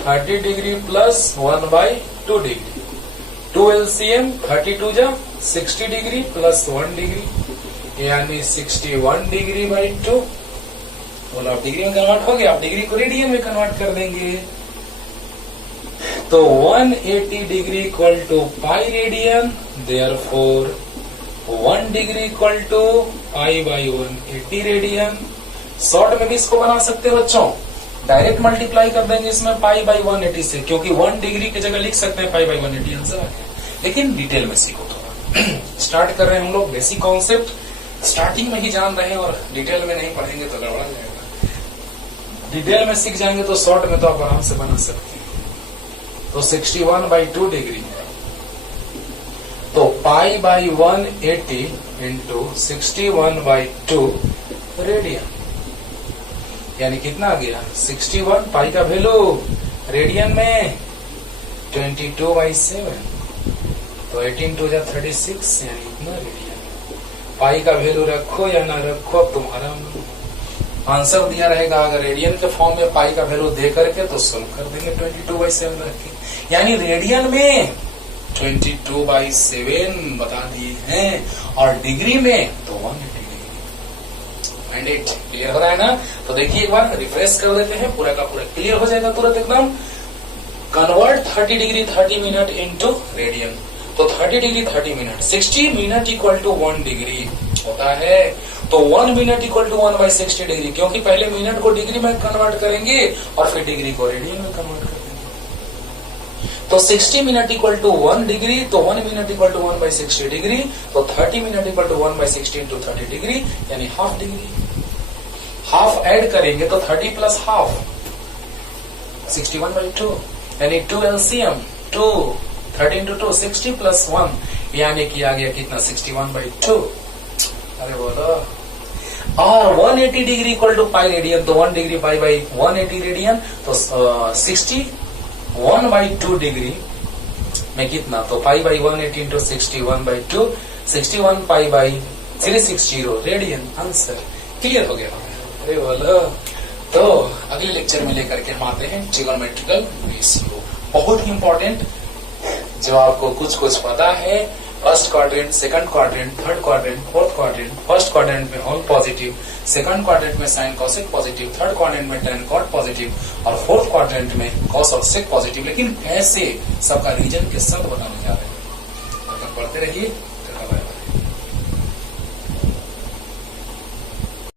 30 degree plus 1/2 degree, 2 LCM 32 जा 60 डिग्री प्लस 1 डिग्री यानी 61 डिग्री बाई 2। बोला आप डिग्री में कन्वर्ट हो गया, आप डिग्री को रेडियन में कन्वर्ट कर देंगे। तो 180 degree equal to pi radian, therefore 1 degree equal to pi by 180 radian. Short में भी इसको बना सकते हैं बच्चों, डायरेक्ट मल्टीप्लाई कर देंगे इसमें पाई बाई 180 से, क्योंकि 1 डिग्री की जगह लिख सकते हैं पाई बाई 180 आंसर आ गया। लेकिन डिटेल में सीखो थोड़ा। स्टार्ट कर रहे हैं हम लोग बेसिक कॉन्सेप्ट, स्टार्टिंग में ही जान रहे हैं और डिटेल में नहीं पढ़ेंगे तो गड़बड़ा जाएगा। डिटेल में सीख जाएंगे तो शॉर्ट में तो आप आराम से बना सकते हैं। तो 61/2 डिग्री, तो पाई बाई 180 इंटू 61/2 रेडियन, यानी कितना आ गया 61। पाई का वैल्यू रेडियन में 22/7, तो 18 2 जा 36 यानी इतना रेडियन। पाई का वैल्यू रखो या ना रखो तुम्हारा आंसर दिया रहेगा। अगर रेडियन के फॉर्म में पाई का वैल्यू दे करके तो सॉल्व कर देंगे 22/7 रख के, यानी रेडियन में 22/7 बता दिए हैं और डिग्री में तो 180 डिग्री। माइंडेड क्लियर हो रहा है ना। तो देखिए एक बार रिफ्रेश कर देते हैं, पूरा का पूरा क्लियर हो जाएगा तुरंत एकदम। Convert 30 degree 30 minute into radian, तो 30 degree 30 minute, 60 minute equal to 1 degree होता है। तो 1 मिनट इक्वल टू 1/60 डिग्री, क्योंकि पहले मिनट को डिग्री में कन्वर्ट करेंगे और फिर डिग्री को रेडियन में कन्वर्ट कर देंगे। तो 60 मिनट इक्वल टू 1 डिग्री, तो 1 मिनट इक्वल टू 1/60 डिग्री, तो 30 minute equal to 1/60 into 30 degree यानी हाफ डिग्री। हाफ ऐड करेंगे तो 30 प्लस हाफ 61/2 यानी 2 LCM 2 30 इंटू 2 60 प्लस 1 यानी कि आ गया कितना 61/2। अरे बोलो। और 180 degree equal to pi radian, तो 1 डिग्री पाई बाई 180 रेडियन, तो 61/2 डिग्री में कितना, तो pi by 180 into 61/2, 61 pi by 360 radian. Answer clear हो गया। अरे बोलो। तो अगले लेक्चर में लेकर के हम आते हैं ट्रिगोनोमेट्रिकल रेशियो, बहुत ही इंपॉर्टेंट, जो आपको कुछ कुछ पता है। First quadrant, second quadrant, third quadrant, fourth quadrant. First quadrant में ऑल पॉजिटिव, सेकंड क्वाड्रेंट में sine cosec positive, third quadrant में टेन कॉट पॉजिटिव और फोर्थ क्वाड्रेंट में कॉस और सेक पॉजिटिव। लेकिन कैसे, सबका रीजन के साथ बताने जा रहे हैं, पढ़ते रहिए।